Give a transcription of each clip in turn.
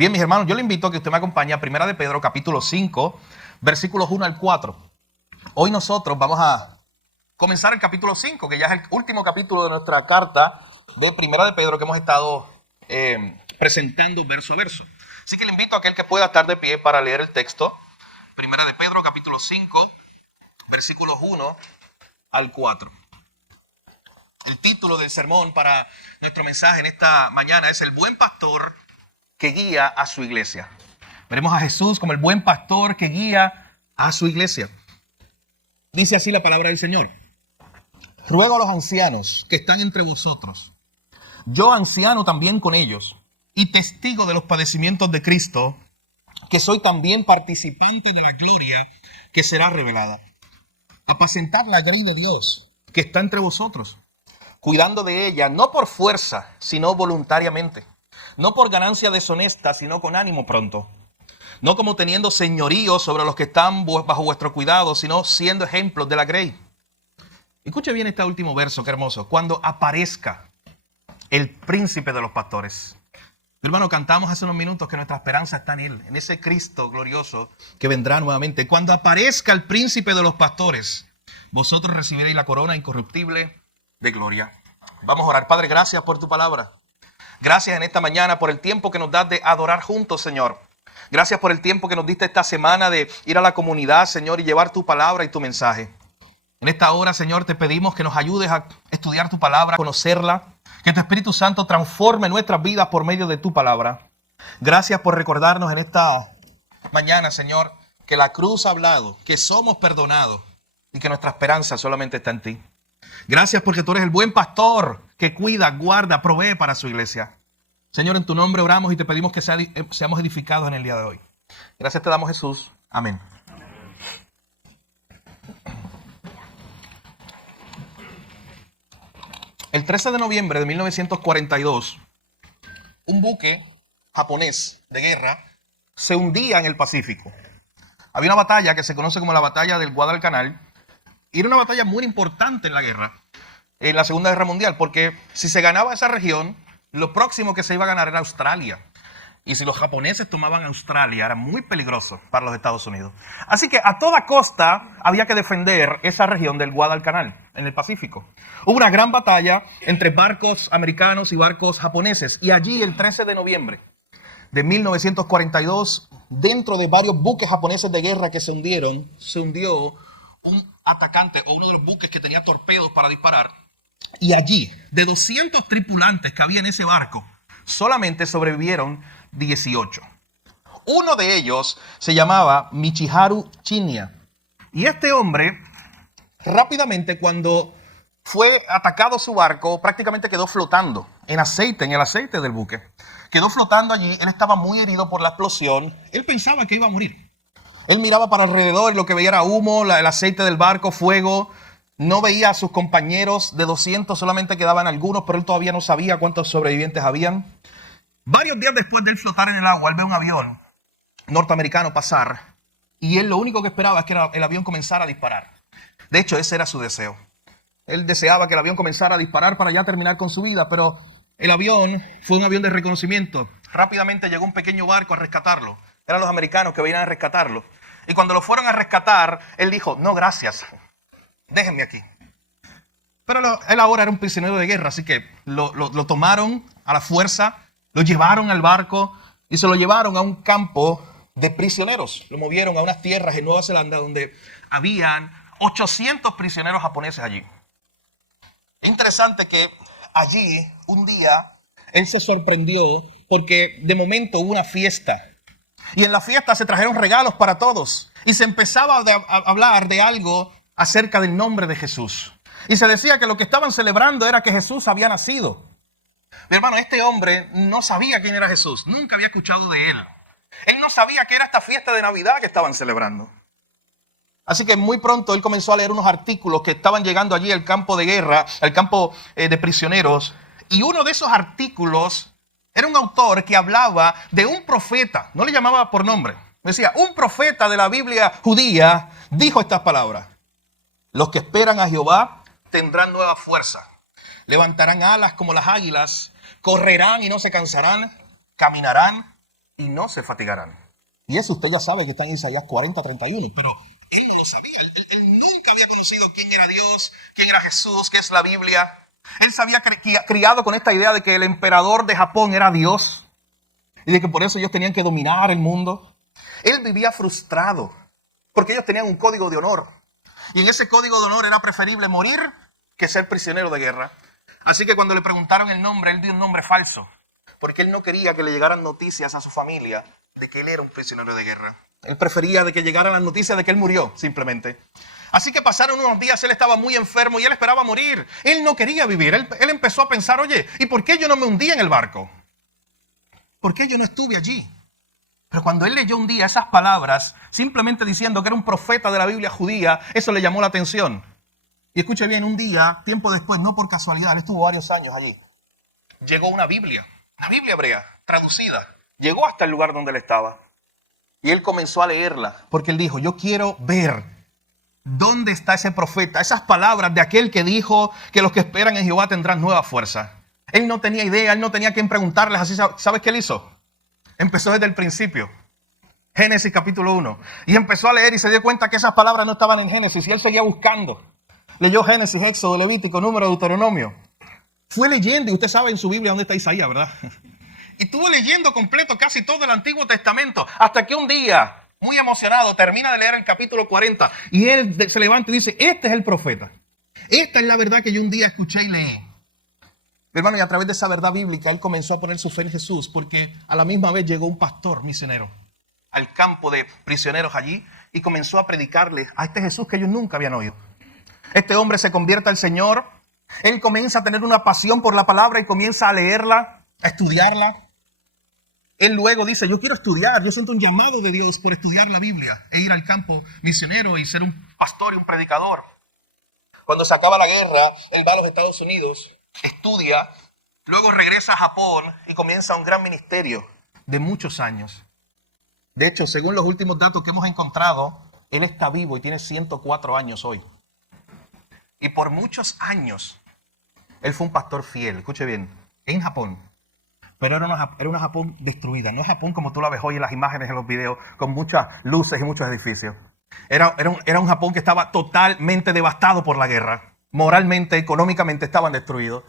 Bien, mis hermanos, yo le invito a que usted me acompañe a Primera de Pedro, capítulo 5, versículos 1 al 4. Hoy nosotros vamos a comenzar el capítulo 5, que ya es el último capítulo de nuestra carta de Primera de Pedro que hemos estado presentando verso a verso. Así que le invito a aquel que pueda estar de pie para leer el texto. Primera de Pedro, capítulo 5, versículos 1 al 4. El título del sermón para nuestro mensaje en esta mañana es El buen pastor que guía a su iglesia. Veremos a Jesús como el buen pastor que guía a su iglesia. Dice así la palabra del Señor. Ruego a los ancianos que están entre vosotros, yo anciano también con ellos, y testigo de los padecimientos de Cristo, que soy también participante de la gloria que será revelada. Apacentar la grey de Dios que está entre vosotros, cuidando de ella, no por fuerza, sino voluntariamente. No por ganancia deshonesta, sino con ánimo pronto. No como teniendo señorío sobre los que están bajo vuestro cuidado, sino siendo ejemplos de la grey. Escuche bien este último verso, qué hermoso. Cuando aparezca el príncipe de los pastores. Hermano, cantamos hace unos minutos que nuestra esperanza está en Él, en ese Cristo glorioso que vendrá nuevamente. Cuando aparezca el príncipe de los pastores, vosotros recibiréis la corona incorruptible de gloria. Vamos a orar. Padre, gracias por tu palabra. Gracias en esta mañana por el tiempo que nos das de adorar juntos, Señor. Gracias por el tiempo que nos diste esta semana de ir a la comunidad, Señor, y llevar tu palabra y tu mensaje. En esta hora, Señor, te pedimos que nos ayudes a estudiar tu palabra, a conocerla, que tu Espíritu Santo transforme nuestras vidas por medio de tu palabra. Gracias por recordarnos en esta mañana, Señor, que la cruz ha hablado, que somos perdonados y que nuestra esperanza solamente está en ti. Gracias porque tú eres el buen pastor que cuida, guarda, provee para su iglesia. Señor, en tu nombre oramos y te pedimos que seamos edificados en el día de hoy. Gracias te damos, Jesús. Amén. El 13 de noviembre de 1942, un buque japonés de guerra se hundía en el Pacífico. Había una batalla que se conoce como la batalla del Guadalcanal, y era una batalla muy importante en la guerra, en la Segunda Guerra Mundial, porque si se ganaba esa región, lo próximo que se iba a ganar era Australia. Y si los japoneses tomaban Australia, era muy peligroso para los Estados Unidos. Así que a toda costa había que defender esa región del Guadalcanal, en el Pacífico. Hubo una gran batalla entre barcos americanos y barcos japoneses. Y allí, el 13 de noviembre de 1942, dentro de varios buques japoneses de guerra que se hundieron, se hundió un atacante o uno de los buques que tenía torpedos para disparar. Y allí, de 200 tripulantes que había en ese barco, solamente sobrevivieron 18. Uno de ellos se llamaba Michiharu Chinya. Y este hombre, rápidamente, cuando fue atacado su barco, prácticamente quedó flotando en el aceite del buque. Quedó flotando allí, él estaba muy herido por la explosión. Él pensaba que iba a morir. Él miraba para alrededor, lo que veía era humo, el aceite del barco, fuego. No veía a sus compañeros, de 200 solamente quedaban algunos, pero él todavía no sabía cuántos sobrevivientes habían. Varios días después de él flotar en el agua, él ve un avión norteamericano pasar y él lo único que esperaba es que el avión comenzara a disparar. De hecho, ese era su deseo. Él deseaba que el avión comenzara a disparar para ya terminar con su vida, pero el avión fue un avión de reconocimiento. Rápidamente llegó un pequeño barco a rescatarlo. Eran los americanos que venían a rescatarlo. Y cuando lo fueron a rescatar, él dijo, no, gracias. Déjenme aquí. Pero él ahora era un prisionero de guerra, así que lo tomaron a la fuerza, lo llevaron al barco y se lo llevaron a un campo de prisioneros. Lo movieron a unas tierras en Nueva Zelanda donde habían 800 prisioneros japoneses allí. Interesante que allí, un día, él se sorprendió porque de momento hubo una fiesta. Y en la fiesta se trajeron regalos para todos. Y se empezaba a hablar de algo acerca del nombre de Jesús. Y se decía que lo que estaban celebrando era que Jesús había nacido. Mi hermano, este hombre no sabía quién era Jesús. Nunca había escuchado de él. Él no sabía que era esta fiesta de Navidad que estaban celebrando. Así que muy pronto él comenzó a leer unos artículos que estaban llegando allí al campo de guerra, al campo de prisioneros. Y uno de esos artículos era un autor que hablaba de un profeta. No le llamaba por nombre. Decía, un profeta de la Biblia judía dijo estas palabras. Los que esperan a Jehová tendrán nueva fuerza. Levantarán alas como las águilas, correrán y no se cansarán, caminarán y no se fatigarán. Y eso usted ya sabe que está en Isaías 40:31, pero él no lo sabía. Él nunca había conocido quién era Dios, quién era Jesús, qué es la Biblia. Él se había criado con esta idea de que el emperador de Japón era Dios y de que por eso ellos tenían que dominar el mundo. Él vivía frustrado porque ellos tenían un código de honor. Y en ese código de honor era preferible morir que ser prisionero de guerra. Así que cuando le preguntaron el nombre, él dio un nombre falso, porque él no quería que le llegaran noticias a su familia de que él era un prisionero de guerra. Él prefería de que llegaran las noticias de que él murió, simplemente. Así que pasaron unos días, él estaba muy enfermo y él esperaba morir. Él no quería vivir. Él empezó a pensar, oye, ¿y por qué yo no me hundí en el barco? ¿Por qué yo no estuve allí? Pero cuando él leyó un día esas palabras, simplemente diciendo que era un profeta de la Biblia judía, eso le llamó la atención. Y escuche bien, un día, tiempo después, no por casualidad, él estuvo varios años allí, llegó una Biblia hebrea, traducida. Llegó hasta el lugar donde él estaba. Y él comenzó a leerla, porque él dijo, yo quiero ver dónde está ese profeta, esas palabras de aquel que dijo que los que esperan en Jehová tendrán nueva fuerza. Él no tenía idea, él no tenía quien preguntarles, así, ¿sabes qué él hizo? Empezó desde el principio. Génesis capítulo 1. Y empezó a leer y se dio cuenta que esas palabras no estaban en Génesis. Y él seguía buscando. Leyó Génesis, Éxodo, Levítico, Número, Deuteronomio. Fue leyendo, y usted sabe en su Biblia dónde está Isaías, ¿verdad? Y estuvo leyendo completo casi todo el Antiguo Testamento. Hasta que un día, muy emocionado, termina de leer el capítulo 40. Y él se levanta y dice, este es el profeta. Esta es la verdad que yo un día escuché y leí. Hermano, y a través de esa verdad bíblica, él comenzó a poner su fe en Jesús, porque a la misma vez llegó un pastor misionero al campo de prisioneros allí y comenzó a predicarles a este Jesús que ellos nunca habían oído. Este hombre se convierte al Señor, él comienza a tener una pasión por la palabra y comienza a leerla, a estudiarla. Él luego dice, yo quiero estudiar, yo siento un llamado de Dios por estudiar la Biblia e ir al campo misionero y ser un pastor y un predicador. Cuando se acaba la guerra, él va a los Estados Unidos, estudia, luego regresa a Japón y comienza un gran ministerio de muchos años. De hecho, según los últimos datos que hemos encontrado, él está vivo y tiene 104 años hoy. Y por muchos años, él fue un pastor fiel, escuche bien, en Japón. Pero era una Japón destruida, no es Japón como tú la ves hoy en las imágenes, en los videos, con muchas luces y muchos edificios. Era un Japón que estaba totalmente devastado por la guerra. Moralmente, económicamente estaban destruidos.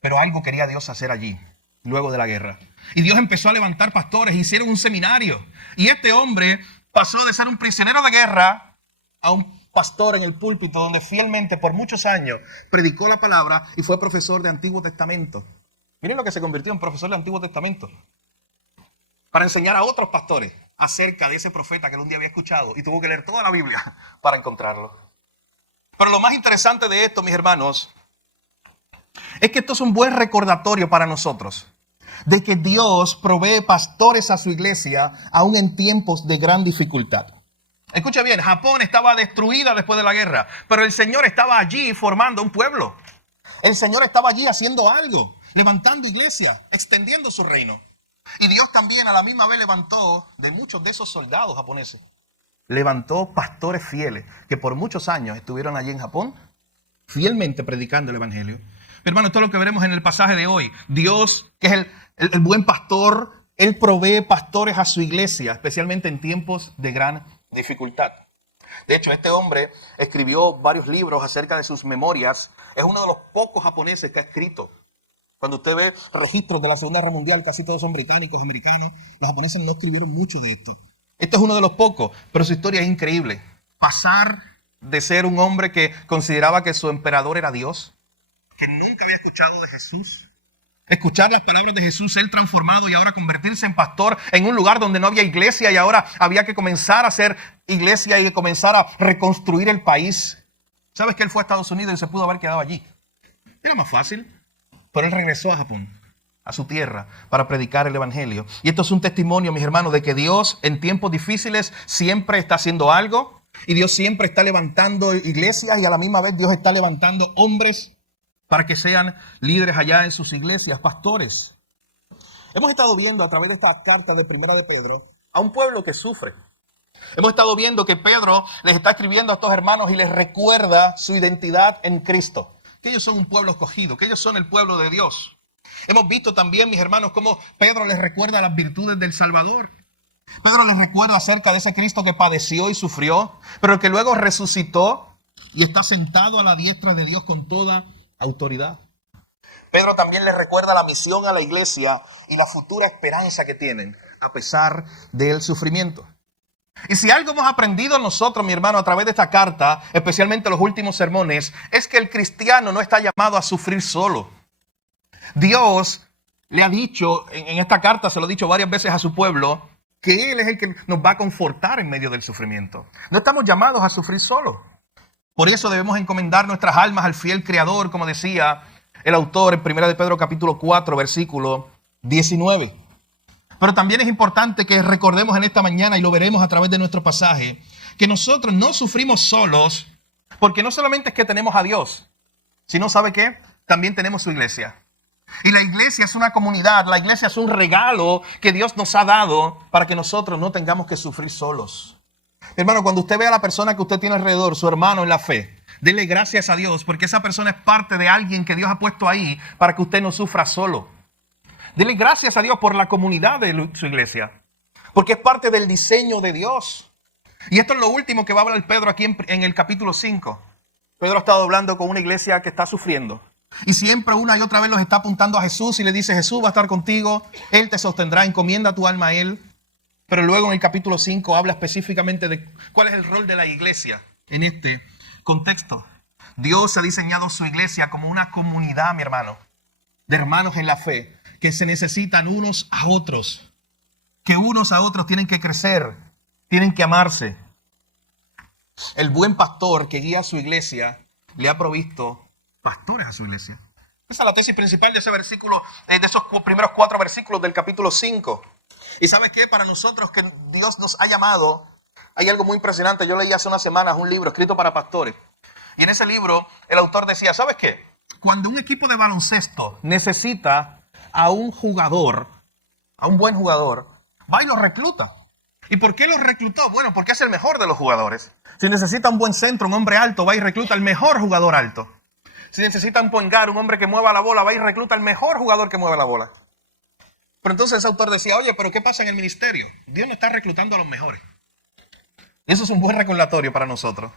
Pero algo quería Dios hacer allí, luego de la guerra. Y Dios empezó a levantar pastores, hicieron un seminario. Y este hombre pasó de ser un prisionero de guerra a un pastor en el púlpito, donde fielmente por muchos años predicó la palabra y fue profesor de Antiguo Testamento. Miren lo que se convirtió en profesor de Antiguo Testamento. Para enseñar a otros pastores acerca de ese profeta que él un día había escuchado y tuvo que leer toda la Biblia para encontrarlo. Pero lo más interesante de esto, mis hermanos, es que esto es un buen recordatorio para nosotros de que Dios provee pastores a su iglesia aún en tiempos de gran dificultad. Escucha bien, Japón estaba destruida después de la guerra, pero el Señor estaba allí formando un pueblo. El Señor estaba allí haciendo algo, levantando iglesia, extendiendo su reino. Y Dios también a la misma vez levantó de muchos de esos soldados japoneses. Levantó pastores fieles que por muchos años estuvieron allí en Japón, fielmente predicando el evangelio. Hermano, esto es lo que veremos en el pasaje de hoy. Dios, que es el buen pastor, Él provee pastores a su iglesia, especialmente en tiempos de gran dificultad. De hecho, este hombre escribió varios libros acerca de sus memorias. Es uno de los pocos japoneses que ha escrito. Cuando usted ve registros de la Segunda Guerra Mundial, casi todos son británicos, americanos. Los japoneses no escribieron mucho de esto. Este es uno de los pocos, pero su historia es increíble. Pasar de ser un hombre que consideraba que su emperador era Dios, que nunca había escuchado de Jesús, escuchar las palabras de Jesús, él transformado y ahora convertirse en pastor en un lugar donde no había iglesia y ahora había que comenzar a hacer iglesia y comenzar a reconstruir el país. ¿Sabes que él fue a Estados Unidos y se pudo haber quedado allí? Era más fácil, pero él regresó a Japón, a su tierra, para predicar el evangelio. Y esto es un testimonio, mis hermanos, de que Dios en tiempos difíciles siempre está haciendo algo y Dios siempre está levantando iglesias y a la misma vez Dios está levantando hombres para que sean líderes allá en sus iglesias, pastores. Hemos estado viendo a través de esta carta de Primera de Pedro a un pueblo que sufre. Hemos estado viendo que Pedro les está escribiendo a estos hermanos y les recuerda su identidad en Cristo. Que ellos son un pueblo escogido, que ellos son el pueblo de Dios. Hemos visto también, mis hermanos, cómo Pedro les recuerda las virtudes del Salvador. Pedro les recuerda acerca de ese Cristo que padeció y sufrió, pero que luego resucitó y está sentado a la diestra de Dios con toda autoridad. Pedro también les recuerda la misión a la iglesia y la futura esperanza que tienen a pesar del sufrimiento. Y si algo hemos aprendido nosotros, mi hermano, a través de esta carta, especialmente los últimos sermones, es que el cristiano no está llamado a sufrir solo. Dios le ha dicho, en esta carta se lo ha dicho varias veces a su pueblo, que Él es el que nos va a confortar en medio del sufrimiento. No estamos llamados a sufrir solo. Por eso debemos encomendar nuestras almas al fiel Creador, como decía el autor en 1 de Pedro capítulo 4, versículo 19. Pero también es importante que recordemos en esta mañana, y lo veremos a través de nuestro pasaje, que nosotros no sufrimos solos, porque no solamente es que tenemos a Dios, sino, ¿sabe qué? También tenemos su iglesia. Y la iglesia es una comunidad, la iglesia es un regalo que Dios nos ha dado para que nosotros no tengamos que sufrir solos. Hermano, cuando usted ve a la persona que usted tiene alrededor, su hermano en la fe, dele gracias a Dios porque esa persona es parte de alguien que Dios ha puesto ahí para que usted no sufra solo. Dele gracias a Dios por la comunidad de su iglesia, porque es parte del diseño de Dios. Y esto es lo último que va a hablar Pedro aquí en el capítulo 5. Pedro ha estado hablando con una iglesia que está sufriendo. Y siempre una y otra vez los está apuntando a Jesús y le dice: Jesús va a estar contigo, Él te sostendrá, encomienda tu alma a Él. Pero luego en el capítulo 5 habla específicamente de cuál es el rol de la iglesia en este contexto. Dios ha diseñado su iglesia como una comunidad, mi hermano, de hermanos en la fe, que se necesitan unos a otros, que unos a otros tienen que crecer, tienen que amarse. El buen pastor que guía a su iglesia le ha provisto pastores a su iglesia. Esa es la tesis principal de ese versículo, de esos primeros 4 versículos del capítulo 5. Y ¿sabes qué? Para nosotros que Dios nos ha llamado, hay algo muy impresionante. Yo leí hace unas semanas un libro escrito para pastores. Y en ese libro el autor decía: ¿sabes qué? Cuando un equipo de baloncesto necesita a un jugador, a un buen jugador, va y lo recluta. ¿Y por qué lo reclutó? Bueno, porque es el mejor de los jugadores. Si necesita un buen centro, un hombre alto, va y recluta al mejor jugador alto. Si necesita un point guard, un hombre que mueva la bola, va y recluta al mejor jugador que mueva la bola. Pero entonces ese autor decía: oye, ¿pero qué pasa en el ministerio? Dios no está reclutando a los mejores. Eso es un buen recordatorio para nosotros.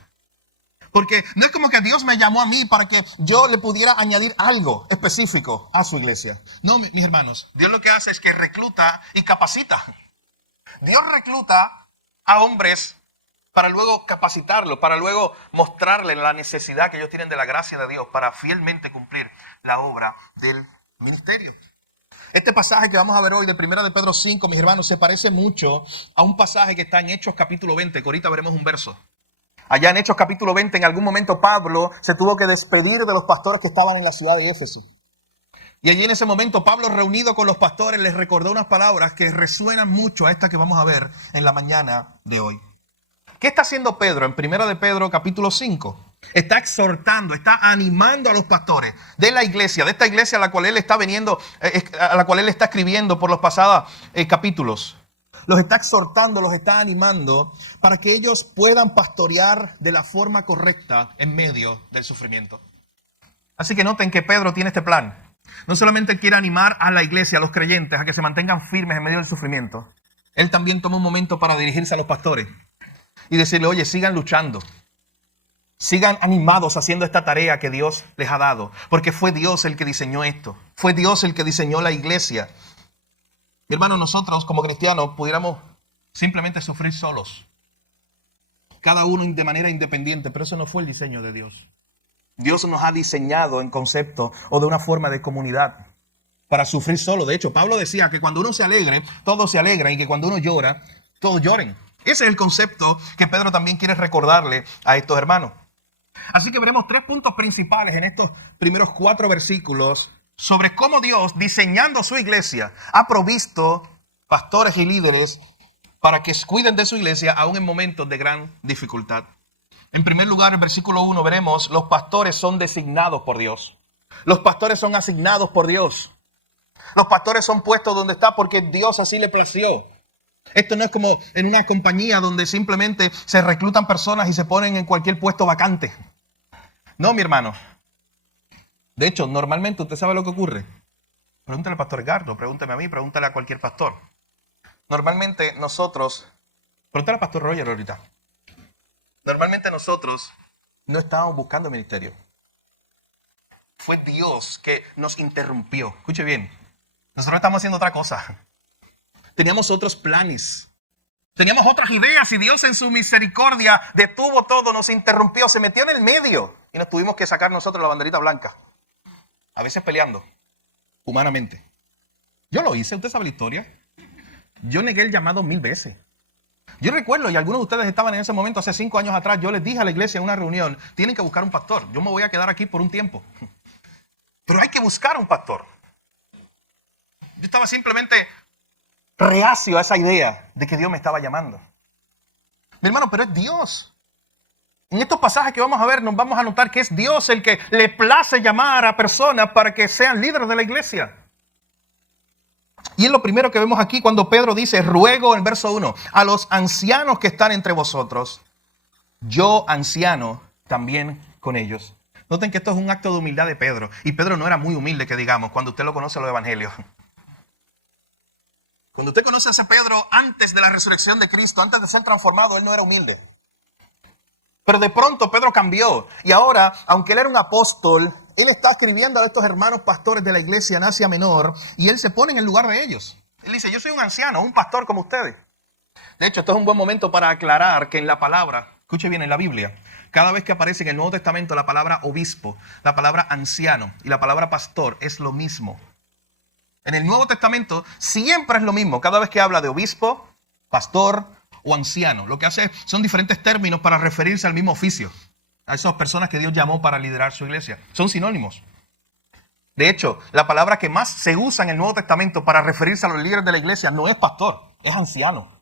Porque no es como que Dios me llamó a mí para que yo le pudiera añadir algo específico a su iglesia. No, mis hermanos, Dios lo que hace es que recluta y capacita. Dios recluta a hombres para luego capacitarlos, para luego mostrarles la necesidad que ellos tienen de la gracia de Dios para fielmente cumplir la obra del ministerio. Este pasaje que vamos a ver hoy de 1 de Pedro 5, mis hermanos, se parece mucho a un pasaje que está en Hechos capítulo 20, que ahorita veremos un verso. Allá en Hechos capítulo 20, en algún momento Pablo se tuvo que despedir de los pastores que estaban en la ciudad de Éfeso. Y allí en ese momento Pablo, reunido con los pastores, les recordó unas palabras que resuenan mucho a esta que vamos a ver en la mañana de hoy. ¿Qué está haciendo Pedro en 1 de Pedro capítulo 5? Está exhortando, está animando a los pastores de la iglesia, de esta iglesia a la cual él está a la cual él está escribiendo por los pasados capítulos. Los está exhortando, los está animando para que ellos puedan pastorear de la forma correcta en medio del sufrimiento. Así que noten que Pedro tiene este plan. No solamente quiere animar a la iglesia, a los creyentes, a que se mantengan firmes en medio del sufrimiento. Él también toma un momento para dirigirse a los pastores y decirle: oye, sigan luchando. Sigan animados haciendo esta tarea que Dios les ha dado. Porque fue Dios el que diseñó esto. Fue Dios el que diseñó la iglesia. Mi hermano, nosotros como cristianos pudiéramos simplemente sufrir solos. Cada uno de manera independiente. Pero eso no fue el diseño de Dios. Dios nos ha diseñado en concepto o de una forma de comunidad para sufrir solo. De hecho, Pablo decía que cuando uno se alegre, todos se alegran. Y que cuando uno llora, todos lloren. Ese es el concepto que Pedro también quiere recordarle a estos hermanos. Así que veremos 3 puntos principales en estos primeros 4 versículos sobre cómo Dios, diseñando su iglesia, ha provisto pastores y líderes para que cuiden de su iglesia aún en momentos de gran dificultad. En primer lugar, en versículo 1 veremos: los pastores son designados por Dios. Los pastores son asignados por Dios. Los pastores son puestos donde está porque Dios así le plació. Esto no es como en una compañía donde simplemente se reclutan personas y se ponen en cualquier puesto vacante. No, mi hermano. De hecho, normalmente, ¿usted sabe lo que ocurre? Pregúntale al pastor Edgardo, pregúntame a mí, pregúntale a cualquier pastor. Normalmente nosotros, pregúntale al pastor Roger ahorita. Normalmente nosotros no estábamos buscando ministerio. Fue Dios que nos interrumpió. Escuche bien, nosotros estamos haciendo otra cosa. Teníamos otros planes. Teníamos otras ideas y Dios en su misericordia detuvo todo, nos interrumpió, se metió en el medio y nos tuvimos que sacar nosotros la banderita blanca. A veces peleando, humanamente. Yo lo hice, usted sabe la historia. Yo negué el llamado 1000 veces. Yo recuerdo, y algunos de ustedes estaban en ese momento hace 5 años atrás, yo les dije a la iglesia en una reunión, tienen que buscar un pastor. Yo me voy a quedar aquí por un tiempo. Pero hay que buscar un pastor. Yo estaba simplemente reacio a esa idea de que Dios me estaba llamando. Mi hermano, pero es Dios. En estos pasajes que vamos a ver nos vamos a notar que es Dios el que le place llamar a personas para que sean líderes de la iglesia. Y es lo primero que vemos aquí cuando Pedro dice, ruego en el verso 1, a los ancianos que están entre vosotros, yo anciano también con ellos. Noten que esto es un acto de humildad de Pedro. Y Pedro no era muy humilde, que digamos, cuando usted lo conoce en los evangelios. Cuando usted conoce a ese Pedro antes de la resurrección de Cristo, antes de ser transformado, él no era humilde. Pero de pronto Pedro cambió. Y ahora, aunque él era un apóstol, él está escribiendo a estos hermanos pastores de la iglesia en Asia Menor y él se pone en el lugar de ellos. Él dice, yo soy un anciano, un pastor como ustedes. De hecho, esto es un buen momento para aclarar que en la palabra, escuche bien, en la Biblia, cada vez que aparece en el Nuevo Testamento la palabra obispo, la palabra anciano y la palabra pastor es lo mismo. En el Nuevo Testamento siempre es lo mismo. Cada vez que habla de obispo, pastor o anciano, lo que hace son diferentes términos para referirse al mismo oficio. A esas personas que Dios llamó para liderar su iglesia. Son sinónimos. De hecho, la palabra que más se usa en el Nuevo Testamento para referirse a los líderes de la iglesia no es pastor, es anciano.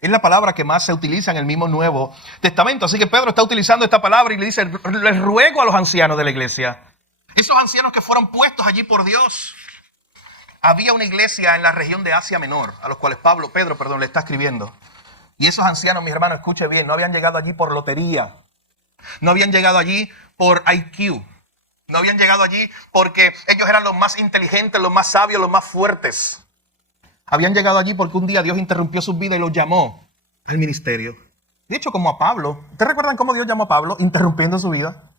Es la palabra que más se utiliza en el mismo Nuevo Testamento. Así que Pedro está utilizando esta palabra y le dice, les ruego a los ancianos de la iglesia. Esos ancianos que fueron puestos allí por Dios. Había una iglesia en la región de Asia Menor, a los cuales Pedro le está escribiendo. Y esos ancianos, mis hermanos, escuchen bien, no habían llegado allí por lotería. No habían llegado allí por IQ. No habían llegado allí porque ellos eran los más inteligentes, los más sabios, los más fuertes. Habían llegado allí porque un día Dios interrumpió su vida y los llamó al ministerio. De hecho, como a Pablo. ¿Ustedes recuerdan cómo Dios llamó a Pablo interrumpiendo su vida?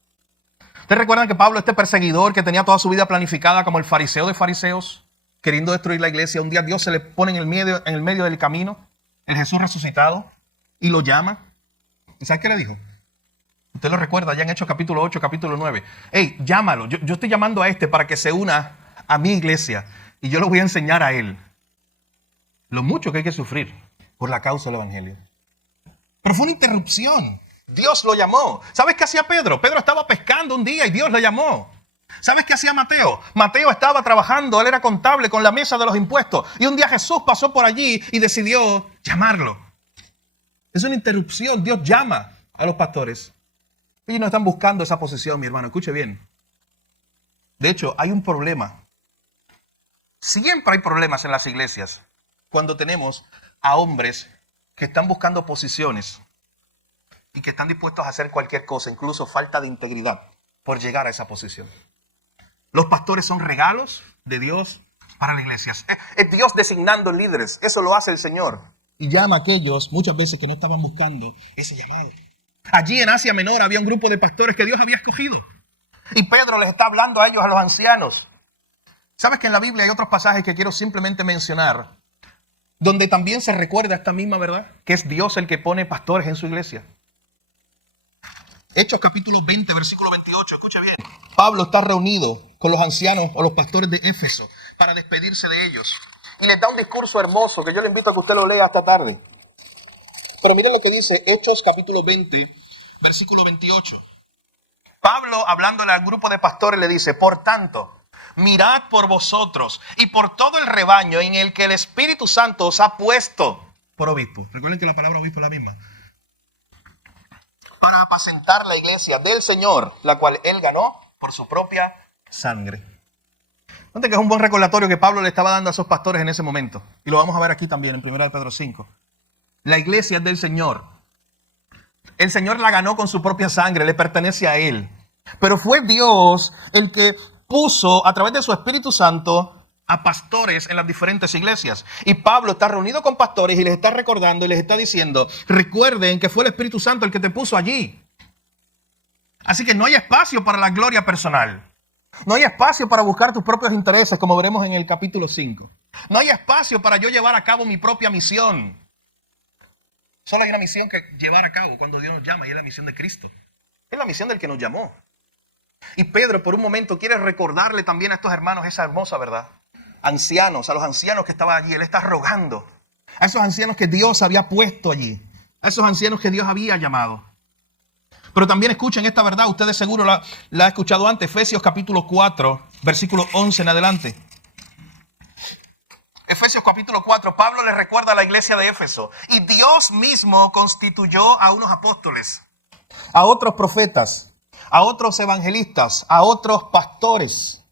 ¿Ustedes recuerdan que Pablo, este perseguidor que tenía toda su vida planificada como el fariseo de fariseos, queriendo destruir la iglesia, un día Dios se le pone en el medio del camino, el Jesús resucitado, y lo llama? ¿Y sabe qué le dijo? Usted lo recuerda ya en Hechos capítulo 8, capítulo 9. Hey, llámalo. Yo estoy llamando a este para que se una a mi iglesia y yo lo voy a enseñar a él lo mucho que hay que sufrir por la causa del evangelio. Pero fue una interrupción. Dios lo llamó. ¿Sabes qué hacía Pedro? Pedro estaba pescando un día y Dios lo llamó. ¿Sabes qué hacía Mateo? Mateo estaba trabajando, él era contable con la mesa de los impuestos. Y un día Jesús pasó por allí y decidió llamarlo. Es una interrupción. Dios llama a los pastores. Ellos no están buscando esa posición, mi hermano. Escuche bien. De hecho, hay un problema. Siempre hay problemas en las iglesias cuando tenemos a hombres que están buscando posiciones y que están dispuestos a hacer cualquier cosa, incluso falta de integridad, por llegar a esa posición. Los pastores son regalos de Dios para las iglesias. Es Dios designando líderes. Eso lo hace el Señor. Y llama a aquellos muchas veces que no estaban buscando ese llamado. Allí en Asia Menor había un grupo de pastores que Dios había escogido. Y Pedro les está hablando a ellos, a los ancianos. ¿Sabes que en la Biblia hay otros pasajes que quiero simplemente mencionar, donde también se recuerda esta misma verdad? Que es Dios el que pone pastores en su iglesia. Hechos capítulo 20, versículo 28. Escuche bien. Pablo está reunido con los ancianos o los pastores de Éfeso para despedirse de ellos. Y les da un discurso hermoso que yo le invito a que usted lo lea esta tarde. Pero miren lo que dice Hechos capítulo 20, versículo 28. Pablo, hablándole al grupo de pastores, le dice, por tanto, mirad por vosotros y por todo el rebaño en el que el Espíritu Santo os ha puesto por obispo. Recuerden que la palabra obispo es la misma. Para apacentar la iglesia del Señor, la cual él ganó por su propia sangre. Noten que es un buen recordatorio que Pablo le estaba dando a esos pastores en ese momento. Y lo vamos a ver aquí también en 1 Pedro 5. La iglesia es del Señor. El Señor la ganó con su propia sangre, le pertenece a Él. Pero fue Dios el que puso a través de su Espíritu Santo a pastores en las diferentes iglesias. Y Pablo está reunido con pastores y les está recordando y les está diciendo, recuerden que fue el Espíritu Santo el que te puso allí. Así que no hay espacio para la gloria personal. No hay espacio para buscar tus propios intereses, como veremos en el capítulo 5. No hay espacio para yo llevar a cabo mi propia misión. Solo hay una misión que llevar a cabo cuando Dios nos llama, y es la misión de Cristo. Es la misión del que nos llamó. Y Pedro, por un momento, quiere recordarle también a estos hermanos esa hermosa verdad. Ancianos, a los ancianos que estaban allí, él está rogando. A esos ancianos que Dios había puesto allí. A esos ancianos que Dios había llamado. Pero también escuchen esta verdad, ustedes seguro la han escuchado antes, Efesios capítulo 4, versículo 11 en adelante. Efesios capítulo 4, Pablo le recuerda a la iglesia de Éfeso, y Dios mismo constituyó a unos apóstoles, a otros profetas, a otros evangelistas, a otros pastores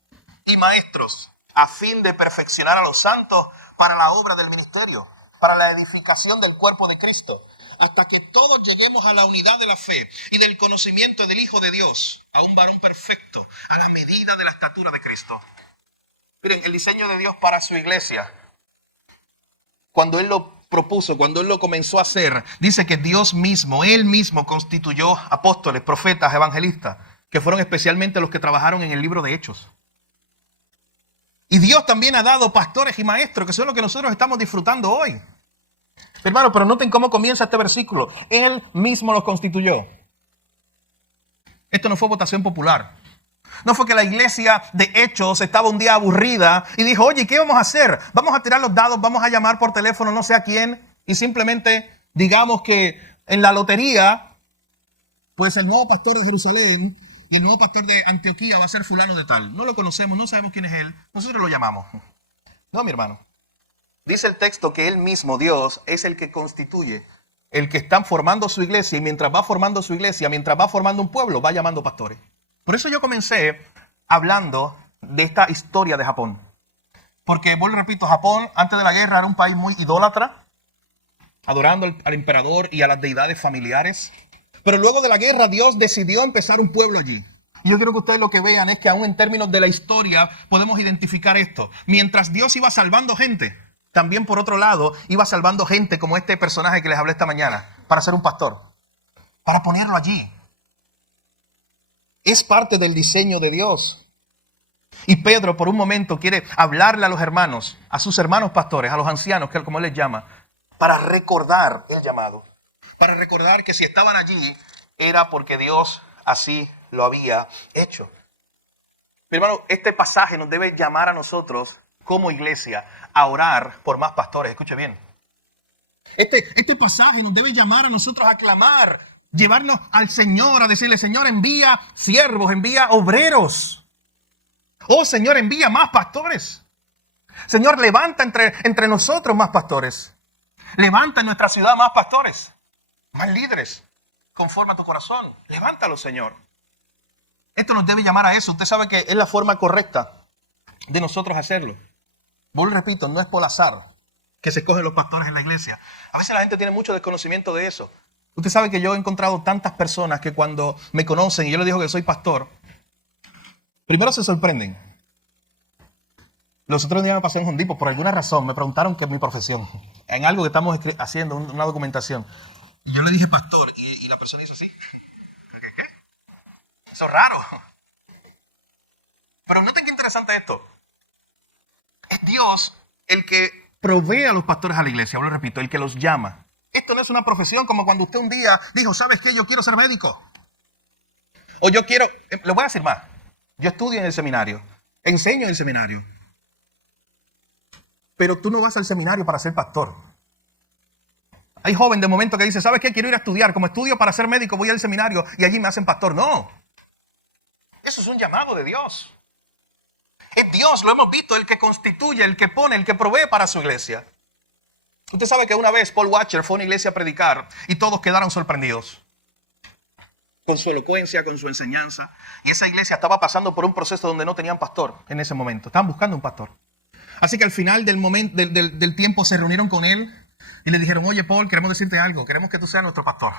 y maestros, a fin de perfeccionar a los santos para la obra del ministerio, para la edificación del cuerpo de Cristo, hasta que todos lleguemos a la unidad de la fe y del conocimiento del Hijo de Dios, a un varón perfecto, a la medida de la estatura de Cristo. Miren, el diseño de Dios para su iglesia, cuando Él lo propuso, cuando Él lo comenzó a hacer, dice que Dios mismo, Él mismo constituyó apóstoles, profetas, evangelistas, que fueron especialmente los que trabajaron en el libro de Hechos. Y Dios también ha dado pastores y maestros, que son lo que nosotros estamos disfrutando hoy. Hermano, pero noten cómo comienza este versículo. Él mismo los constituyó. Esto no fue votación popular. No fue que la iglesia de Hechos estaba un día aburrida y dijo, oye, ¿qué vamos a hacer? Vamos a tirar los dados, vamos a llamar por teléfono no sé a quién y simplemente digamos que en la lotería, pues el nuevo pastor de Jerusalén y el nuevo pastor de Antioquía va a ser fulano de tal. No lo conocemos, no sabemos quién es él, nosotros lo llamamos. No, mi hermano. Dice el texto que Él mismo, Dios, es el que constituye, el que está formando su iglesia, y mientras va formando su iglesia, mientras va formando un pueblo, va llamando pastores. Por eso yo comencé hablando de esta historia de Japón. Porque, vuelvo y repito, Japón antes de la guerra era un país muy idólatra, adorando al emperador y a las deidades familiares. Pero luego de la guerra Dios decidió empezar un pueblo allí. Y yo quiero que ustedes lo que vean es que aún en términos de la historia podemos identificar esto. Mientras Dios iba salvando gente, también por otro lado iba salvando gente como este personaje que les hablé esta mañana, para ser un pastor, para ponerlo allí. Es parte del diseño de Dios. Y Pedro por un momento quiere hablarle a los hermanos, a sus hermanos pastores, a los ancianos, que como él les llama, para recordar el llamado. Para recordar que si estaban allí era porque Dios así lo había hecho. Pero hermano, este pasaje nos debe llamar a nosotros como iglesia a orar por más pastores. Escuche bien. Este pasaje nos debe llamar a nosotros a clamar, llevarnos al Señor, a decirle, Señor, envía siervos, envía obreros. Oh, Señor, envía más pastores. Señor, levanta entre nosotros más pastores. Levanta en nuestra ciudad más pastores, más líderes, conforme a tu corazón. Levántalo, Señor. Esto nos debe llamar a eso. Usted sabe que es la forma correcta de nosotros hacerlo. Vuelvo y repito, no es por azar que se escogen los pastores en la iglesia. A veces la gente tiene mucho desconocimiento de eso. Usted sabe que yo he encontrado tantas personas que cuando me conocen y yo les digo que soy pastor, primero se sorprenden. Los otros días me pasé en Home Depot, por alguna razón me preguntaron qué es mi profesión, en algo que estamos haciendo, una documentación. Y yo le dije pastor y la persona hizo así. ¿Qué? Eso es raro. Pero noten qué interesante esto. Es Dios el que provee a los pastores a la iglesia, lo repito, el que los llama. Esto no es una profesión como cuando usted un día dijo, ¿sabes qué? Yo quiero ser médico. O yo quiero, le voy a decir más, yo estudio en el seminario, enseño en el seminario. Pero tú no vas al seminario para ser pastor. Hay joven de momento que dice, ¿sabes qué? Quiero ir a estudiar. Como estudio para ser médico, voy al seminario y allí me hacen pastor. No. Eso es un llamado de Dios. Es Dios, lo hemos visto, el que constituye, el que pone, el que provee para su iglesia. Usted sabe que una vez Paul Washer fue a una iglesia a predicar y todos quedaron sorprendidos con su elocuencia, con su enseñanza. Y esa iglesia estaba pasando por un proceso donde no tenían pastor en ese momento. Estaban buscando un pastor. Así que al final del tiempo se reunieron con él y le dijeron, oye Paul, queremos decirte algo, queremos que tú seas nuestro pastor.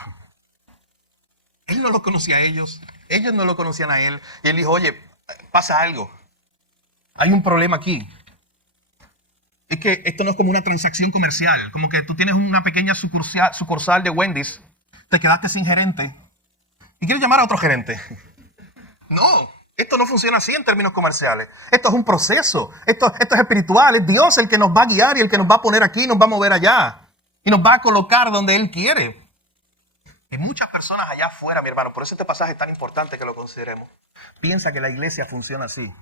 Él no lo conocía a ellos no lo conocían a él. Y él dijo, oye, pasa algo. Hay un problema aquí. Es que esto no es como una transacción comercial, como que tú tienes una pequeña sucursal de Wendy's, te quedaste sin gerente y quieres llamar a otro gerente. No, esto no funciona así en términos comerciales. Esto es un proceso, esto es espiritual, es Dios el que nos va a guiar y el que nos va a poner aquí, nos va a mover allá y nos va a colocar donde Él quiere. Hay muchas personas allá afuera, mi hermano, por eso este pasaje es tan importante que lo consideremos. Piensa que la iglesia funciona así.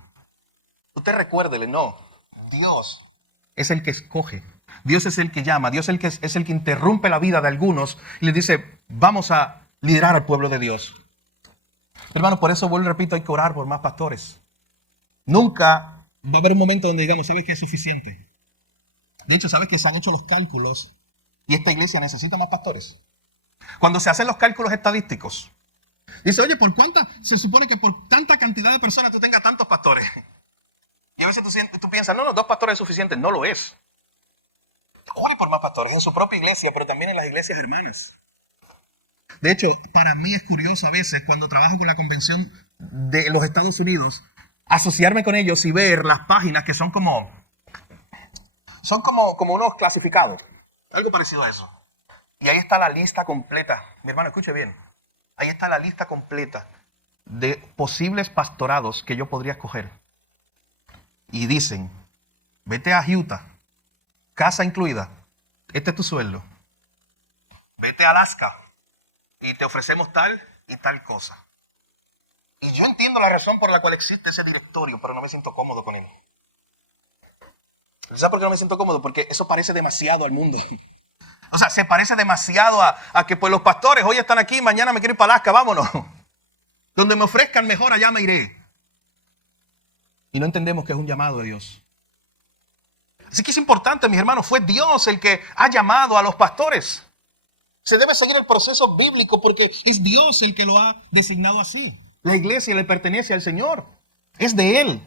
Usted recuérdele, no, Dios es el que escoge, Dios es el que llama, Dios es el que interrumpe la vida de algunos y les dice, vamos a liderar al pueblo de Dios. Hermano, por eso vuelvo y repito, hay que orar por más pastores. Nunca va a haber un momento donde digamos, ¿sabes qué es suficiente? De hecho, ¿sabes que se han hecho los cálculos y esta iglesia necesita más pastores? Cuando se hacen los cálculos estadísticos, dice, oye, ¿por cuánta? Se supone que por tanta cantidad de personas tú tengas tantos pastores. Y a veces tú piensas, no, 2 pastores es suficiente. No lo es. Ore por más pastores en su propia iglesia, pero también en las iglesias hermanas. De hecho, para mí es curioso a veces cuando trabajo con la convención de los Estados Unidos, asociarme con ellos y ver las páginas que son como unos clasificados. Algo parecido a eso. Y ahí está la lista completa. Mi hermano, escuche bien. Ahí está la lista completa de posibles pastorados que yo podría escoger. Y dicen, vete a Utah, casa incluida, este es tu sueldo. Vete a Alaska y te ofrecemos tal y tal cosa. Y yo entiendo la razón por la cual existe ese directorio, pero no me siento cómodo con él. ¿Sabes por qué no me siento cómodo? Porque eso parece demasiado al mundo. O sea, se parece demasiado a que pues los pastores hoy están aquí, mañana me quiero ir para Alaska, vámonos. Donde me ofrezcan mejor, allá me iré. Y no entendemos que es un llamado de Dios. Así que es importante, mis hermanos, fue Dios el que ha llamado a los pastores. Se debe seguir el proceso bíblico porque es Dios el que lo ha designado así. La iglesia le pertenece al Señor. Es de Él.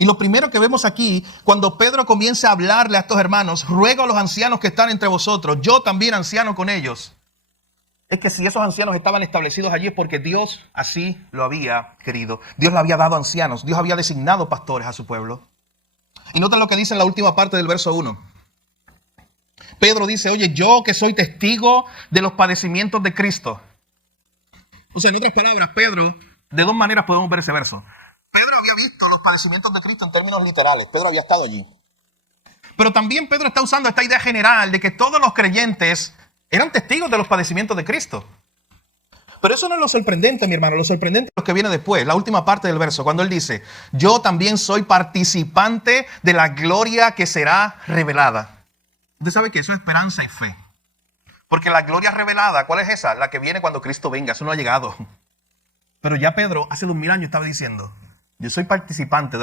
Y lo primero que vemos aquí, cuando Pedro comienza a hablarle a estos hermanos, ruego a los ancianos que están entre vosotros, yo también anciano con ellos, es que si esos ancianos estaban establecidos allí es porque Dios así lo había querido. Dios le había dado ancianos, Dios había designado pastores a su pueblo. Y noten lo que dice en la última parte del verso 1. Pedro dice, oye, yo que soy testigo de los padecimientos de Cristo. O sea, en otras palabras, Pedro, de 2 maneras podemos ver ese verso. Pedro había visto los padecimientos de Cristo en términos literales. Pedro había estado allí. Pero también Pedro está usando esta idea general de que todos los creyentes eran testigos de los padecimientos de Cristo. Pero eso no es lo sorprendente, mi hermano. Lo sorprendente es lo que viene después, la última parte del verso, cuando él dice, yo también soy participante de la gloria que será revelada. Usted sabe que eso es esperanza y fe. Porque la gloria revelada, ¿cuál es esa? La que viene cuando Cristo venga. Eso no ha llegado. Pero ya Pedro, hace 2000 años estaba diciendo, yo soy participante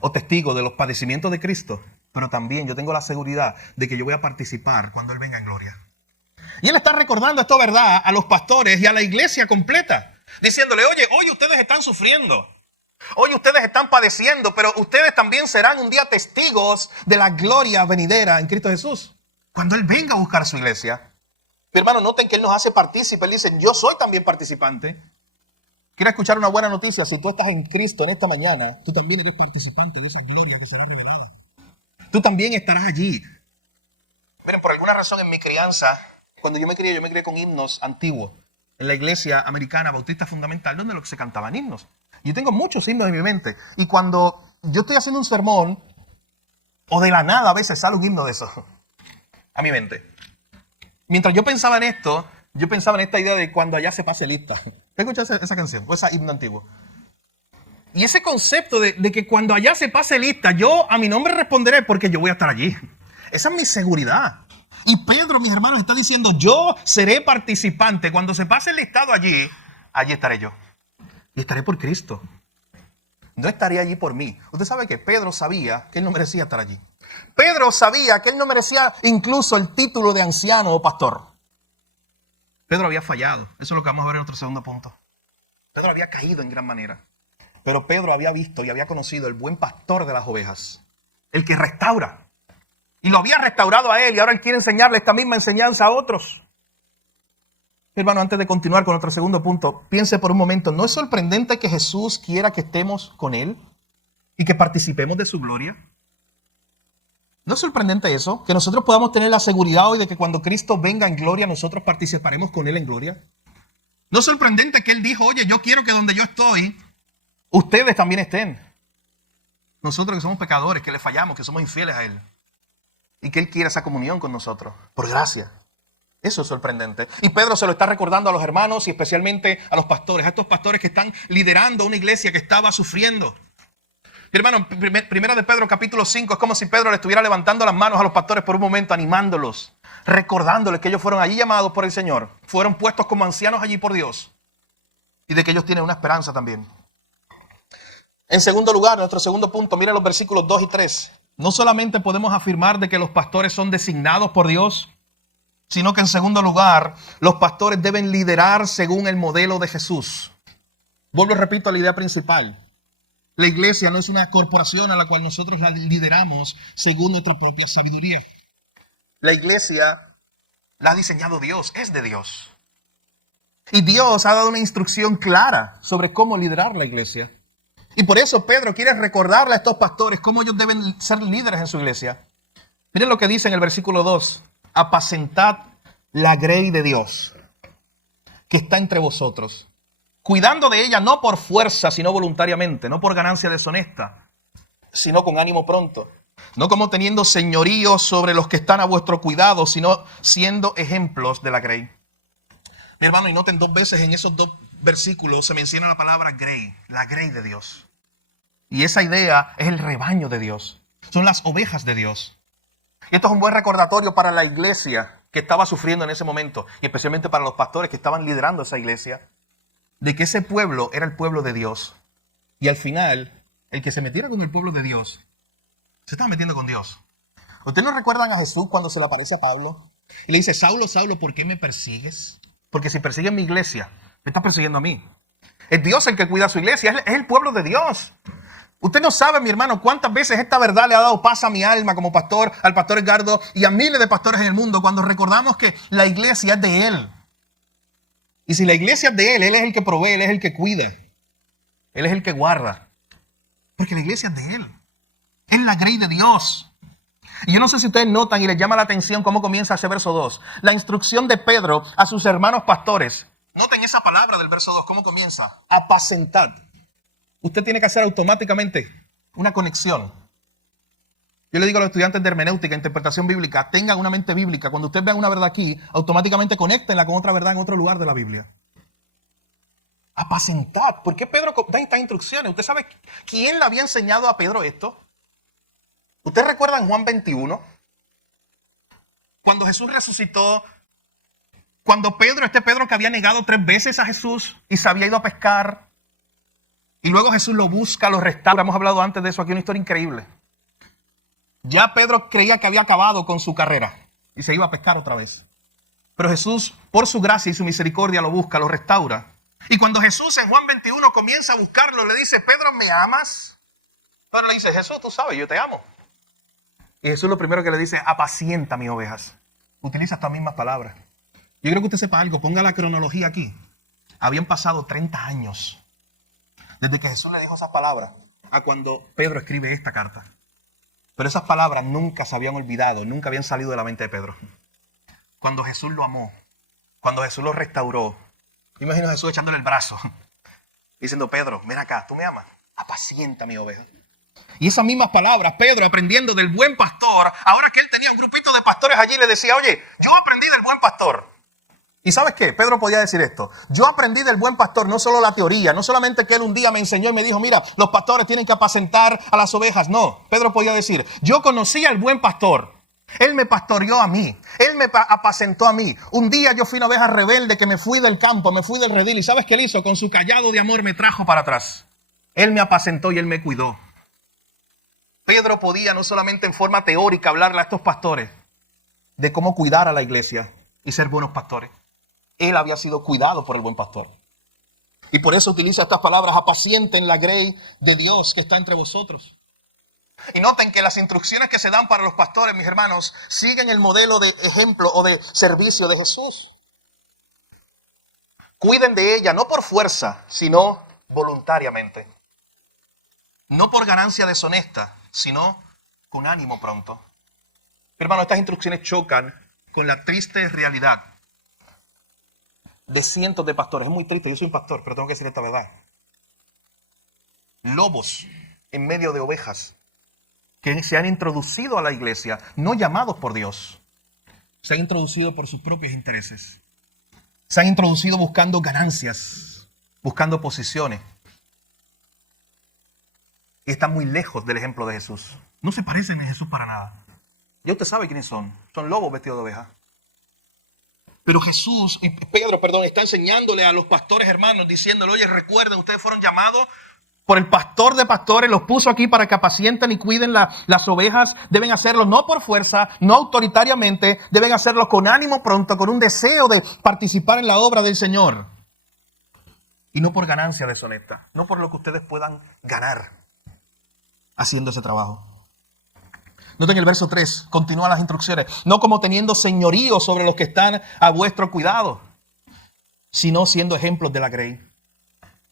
o testigo de los padecimientos de Cristo, pero también yo tengo la seguridad de que yo voy a participar cuando Él venga en gloria. Y Él está recordando esto, ¿verdad?, a los pastores y a la iglesia completa, diciéndole, oye, hoy ustedes están sufriendo, hoy ustedes están padeciendo, pero ustedes también serán un día testigos de la gloria venidera en Cristo Jesús, cuando Él venga a buscar su iglesia. Mi hermano, noten que Él nos hace partícipes, Él dice, yo soy también participante. ¿Quieres escuchar una buena noticia? Si tú estás en Cristo en esta mañana, tú también eres participante de esa gloria que será revelada. Tú también estarás allí. Miren, por alguna razón en mi crianza, cuando yo me crié con himnos antiguos. En la iglesia americana bautista fundamental, donde se cantaban himnos. Yo tengo muchos himnos en mi mente. Y cuando yo estoy haciendo un sermón, o de la nada a veces sale un himno de eso a mi mente. Mientras yo pensaba en esto, yo pensaba en esta idea de cuando allá se pase lista. ¿Te escuchas esa canción? O ese himno antiguo. Y ese concepto de que cuando allá se pase lista, yo a mi nombre responderé porque yo voy a estar allí. Esa es mi seguridad. Y Pedro, mis hermanos, está diciendo, yo seré participante. Cuando se pase el listado allí, allí estaré yo. Y estaré por Cristo. No estaré allí por mí. Usted sabe que Pedro sabía que él no merecía estar allí. Pedro sabía que él no merecía incluso el título de anciano o pastor. Pedro había fallado. Eso es lo que vamos a ver en otro segundo punto. Pedro había caído en gran manera. Pero Pedro había visto y había conocido el buen pastor de las ovejas. El que restaura. Y lo había restaurado a él y ahora él quiere enseñarle esta misma enseñanza a otros. Hermano, antes de continuar con nuestro segundo punto, piense por un momento, ¿no es sorprendente que Jesús quiera que estemos con Él y que participemos de su gloria? ¿No es sorprendente eso? Que nosotros podamos tener la seguridad hoy de que cuando Cristo venga en gloria, nosotros participaremos con Él en gloria. ¿No es sorprendente que Él dijo, oye, yo quiero que donde yo estoy, ustedes también estén? Nosotros que somos pecadores, que le fallamos, que somos infieles a Él. Y que Él quiera esa comunión con nosotros, por gracia. Eso es sorprendente. Y Pedro se lo está recordando a los hermanos y especialmente a los pastores, a estos pastores que están liderando una iglesia que estaba sufriendo. Mi hermano, primera de Pedro capítulo 5, es como si Pedro le estuviera levantando las manos a los pastores por un momento, animándolos, recordándoles que ellos fueron allí llamados por el Señor, fueron puestos como ancianos allí por Dios y de que ellos tienen una esperanza también. En segundo lugar, nuestro segundo punto, mira los versículos 2 y 3. No solamente podemos afirmar de que los pastores son designados por Dios, sino que en segundo lugar, los pastores deben liderar según el modelo de Jesús. Vuelvo y repito a la idea principal. La iglesia no es una corporación a la cual nosotros la lideramos según nuestra propia sabiduría. La iglesia la ha diseñado Dios, es de Dios. Y Dios ha dado una instrucción clara sobre cómo liderar la iglesia. Y por eso Pedro quiere recordarle a estos pastores cómo ellos deben ser líderes en su iglesia. Miren lo que dice en el versículo 2. Apacentad la grey de Dios que está entre vosotros, cuidando de ella no por fuerza, sino voluntariamente, no por ganancia deshonesta, sino con ánimo pronto. No como teniendo señorío sobre los que están a vuestro cuidado, sino siendo ejemplos de la grey. Mi hermano, y noten 2 veces en esos 2 versículos se menciona la palabra grey, la grey de Dios. Y esa idea es el rebaño de Dios, son las ovejas de Dios. Y esto es un buen recordatorio para la iglesia que estaba sufriendo en ese momento, y especialmente para los pastores que estaban liderando esa iglesia, de que ese pueblo era el pueblo de Dios. Y al final, el que se metiera con el pueblo de Dios, se estaba metiendo con Dios. ¿Ustedes no recuerdan a Jesús cuando se le aparece a Pablo? Y le dice, Saulo, Saulo, ¿por qué me persigues? Porque si persigues mi iglesia, me estás persiguiendo a mí. Es Dios el que cuida a su iglesia, es el pueblo de Dios. Usted no sabe, mi hermano, cuántas veces esta verdad le ha dado paz a mi alma como pastor, al pastor Edgardo y a miles de pastores en el mundo cuando recordamos que la iglesia es de Él. Y si la iglesia es de Él, Él es el que provee, Él es el que cuida, Él es el que guarda. Porque la iglesia es de Él. Es la grey de Dios. Y yo no sé si ustedes notan y les llama la atención cómo comienza ese verso 2. La instrucción de Pedro a sus hermanos pastores. Noten esa palabra del verso 2, cómo comienza. Apacentad. Usted tiene que hacer automáticamente una conexión. Yo le digo a los estudiantes de hermenéutica, interpretación bíblica, tengan una mente bíblica. Cuando ustedes vean una verdad aquí, automáticamente conéctenla con otra verdad en otro lugar de la Biblia. Apacentad. ¿Por qué Pedro da estas instrucciones? ¿Usted sabe quién le había enseñado a Pedro esto? ¿Usted recuerda en Juan 21? Cuando Jesús resucitó, cuando este Pedro que había negado 3 veces a Jesús y se había ido a pescar, y luego Jesús lo busca, lo restaura. Hemos hablado antes de eso aquí, una historia increíble. Ya Pedro creía que había acabado con su carrera y se iba a pescar otra vez. Pero Jesús, por su gracia y su misericordia, lo busca, lo restaura. Y cuando Jesús en Juan 21 comienza a buscarlo, le dice, Pedro, ¿me amas? Pedro le dice, Jesús, tú sabes, yo te amo. Y Jesús lo primero que le dice, apacienta mis ovejas. Utiliza estas mismas palabras. Yo quiero que usted sepa algo, ponga la cronología aquí. Habían pasado 30 años desde que Jesús le dijo esas palabras a cuando Pedro escribe esta carta. Pero esas palabras nunca se habían olvidado, nunca habían salido de la mente de Pedro. Cuando Jesús lo amó, cuando Jesús lo restauró, imagino a Jesús echándole el brazo, diciendo, Pedro, ven acá, tú me amas, apacienta mi oveja. Y esas mismas palabras, Pedro aprendiendo del buen pastor, ahora que él tenía un grupito de pastores allí, le decía, oye, yo aprendí del buen pastor. ¿Y sabes qué? Pedro podía decir esto. Yo aprendí del buen pastor, no solo la teoría, no solamente que él un día me enseñó y me dijo, mira, los pastores tienen que apacentar a las ovejas. No, Pedro podía decir, yo conocí al buen pastor. Él me pastoreó a mí. Él me apacentó a mí. Un día yo fui una oveja rebelde que me fui del campo, me fui del redil. ¿Y sabes qué él hizo? Con su cayado de amor me trajo para atrás. Él me apacentó y él me cuidó. Pedro podía no solamente en forma teórica hablarle a estos pastores de cómo cuidar a la iglesia y ser buenos pastores. Él había sido cuidado por el buen pastor. Y por eso utiliza estas palabras, apacienten la grey de Dios que está entre vosotros. Y noten que las instrucciones que se dan para los pastores, mis hermanos, siguen el modelo de ejemplo o de servicio de Jesús. Cuiden de ella, no por fuerza, sino voluntariamente. No por ganancia deshonesta, sino con ánimo pronto. Hermano, estas instrucciones chocan con la triste realidad de cientos de pastores. Es muy triste, yo soy un pastor, pero tengo que decir esta verdad. Lobos en medio de ovejas que se han introducido a la iglesia, no llamados por Dios, se han introducido por sus propios intereses. Se han introducido buscando ganancias, buscando posiciones. Y están muy lejos del ejemplo de Jesús. No se parecen a Jesús para nada. Ya usted sabe quiénes son. Son lobos vestidos de oveja. Pero Jesús, Pedro, está enseñándole a los pastores hermanos, diciéndole, oye, recuerden, ustedes fueron llamados por el pastor de pastores, los puso aquí para que apacienten y cuiden las ovejas. Deben hacerlo no por fuerza, no autoritariamente, deben hacerlo con ánimo pronto, con un deseo de participar en la obra del Señor. Y no por ganancia deshonesta, no por lo que ustedes puedan ganar haciendo ese trabajo. Noten el verso 3, continúan las instrucciones. No como teniendo señorío sobre los que están a vuestro cuidado, sino siendo ejemplos de la grey.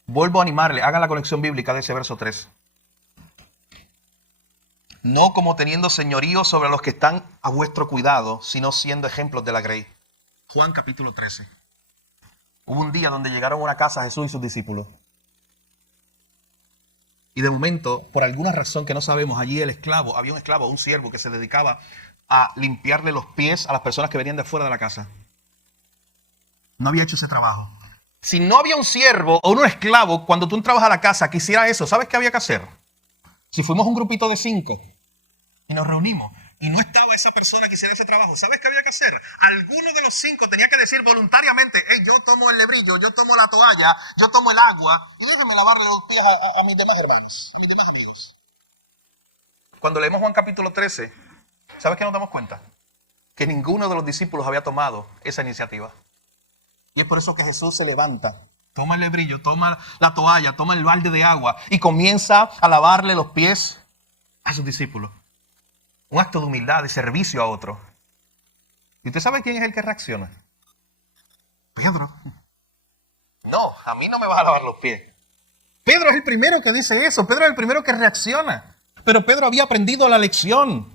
Vuelvo a animarle, hagan la conexión bíblica de ese verso 3. No como teniendo señorío sobre los que están a vuestro cuidado, sino siendo ejemplos de la grey. Juan capítulo 13. Hubo un día donde llegaron a una casa Jesús y sus discípulos. Y de momento, por alguna razón que no sabemos, allí había un esclavo, un siervo que se dedicaba a limpiarle los pies a las personas que venían de fuera de la casa. No había hecho ese trabajo. Si no había un siervo o un esclavo, cuando tú entrabas a la casa que hiciera eso, ¿sabes qué había que hacer? Si fuimos un grupito de 5 y nos reunimos y no estaba esa persona que hiciera ese trabajo, ¿sabes qué había que hacer? Alguno de los 5 tenía que decir voluntariamente, hey, yo tomo el lebrillo, yo tomo la toalla, yo tomo el agua y déjenme lavarle los pies a mis demás hermanos, a mis demás amigos. Cuando leemos Juan capítulo 13, ¿sabes qué nos damos cuenta? Que ninguno de los discípulos había tomado esa iniciativa. Y es por eso que Jesús se levanta, toma el lebrillo, toma la toalla, toma el balde de agua y comienza a lavarle los pies a sus discípulos. Un acto de humildad, de servicio a otro. ¿Y usted sabe quién es el que reacciona? Pedro. No, a mí no me vas a lavar los pies. Pedro es el primero que dice eso, Pedro es el primero que reacciona. Pero Pedro había aprendido la lección.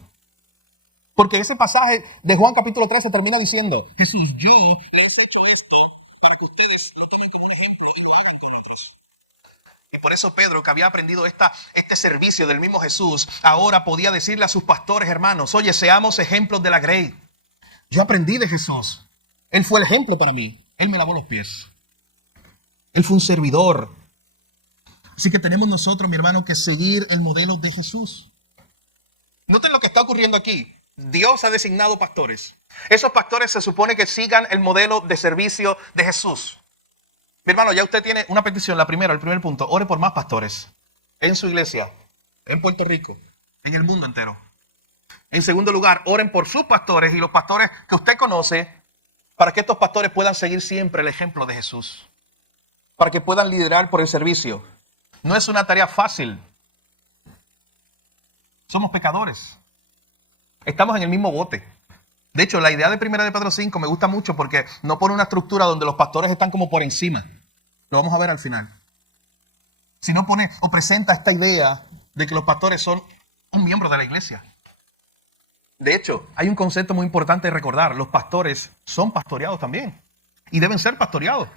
Porque ese pasaje de Juan capítulo 13 termina diciendo, Jesús, yo les he hecho esto para que ustedes lo tomen como un ejemplo y lo hagan con otros. Y por eso Pedro, que había aprendido este servicio del mismo Jesús, ahora podía decirle a sus pastores hermanos, oye, seamos ejemplos de la grey. Yo aprendí de Jesús. Él fue el ejemplo para mí. Él me lavó los pies. Él fue un servidor. Así que tenemos nosotros, mi hermano, que seguir el modelo de Jesús. Noten lo que está ocurriendo aquí. Dios ha designado pastores. Esos pastores se supone que sigan el modelo de servicio de Jesús. Mi hermano, ya usted tiene una petición, el primer punto. Ore por más pastores en su iglesia, en Puerto Rico, en el mundo entero. En segundo lugar, oren por sus pastores y los pastores que usted conoce para que estos pastores puedan seguir siempre el ejemplo de Jesús. Para que puedan liderar por el servicio. No es una tarea fácil. Somos pecadores. Estamos en el mismo bote. De hecho, la idea de 1 de Pedro 5 me gusta mucho porque no pone una estructura donde los pastores están como por encima. Lo vamos a ver al final. Sino pone o presenta esta idea de que los pastores son un miembro de la iglesia. De hecho, hay un concepto muy importante de recordar. Los pastores son pastoreados también. Y deben ser pastoreados.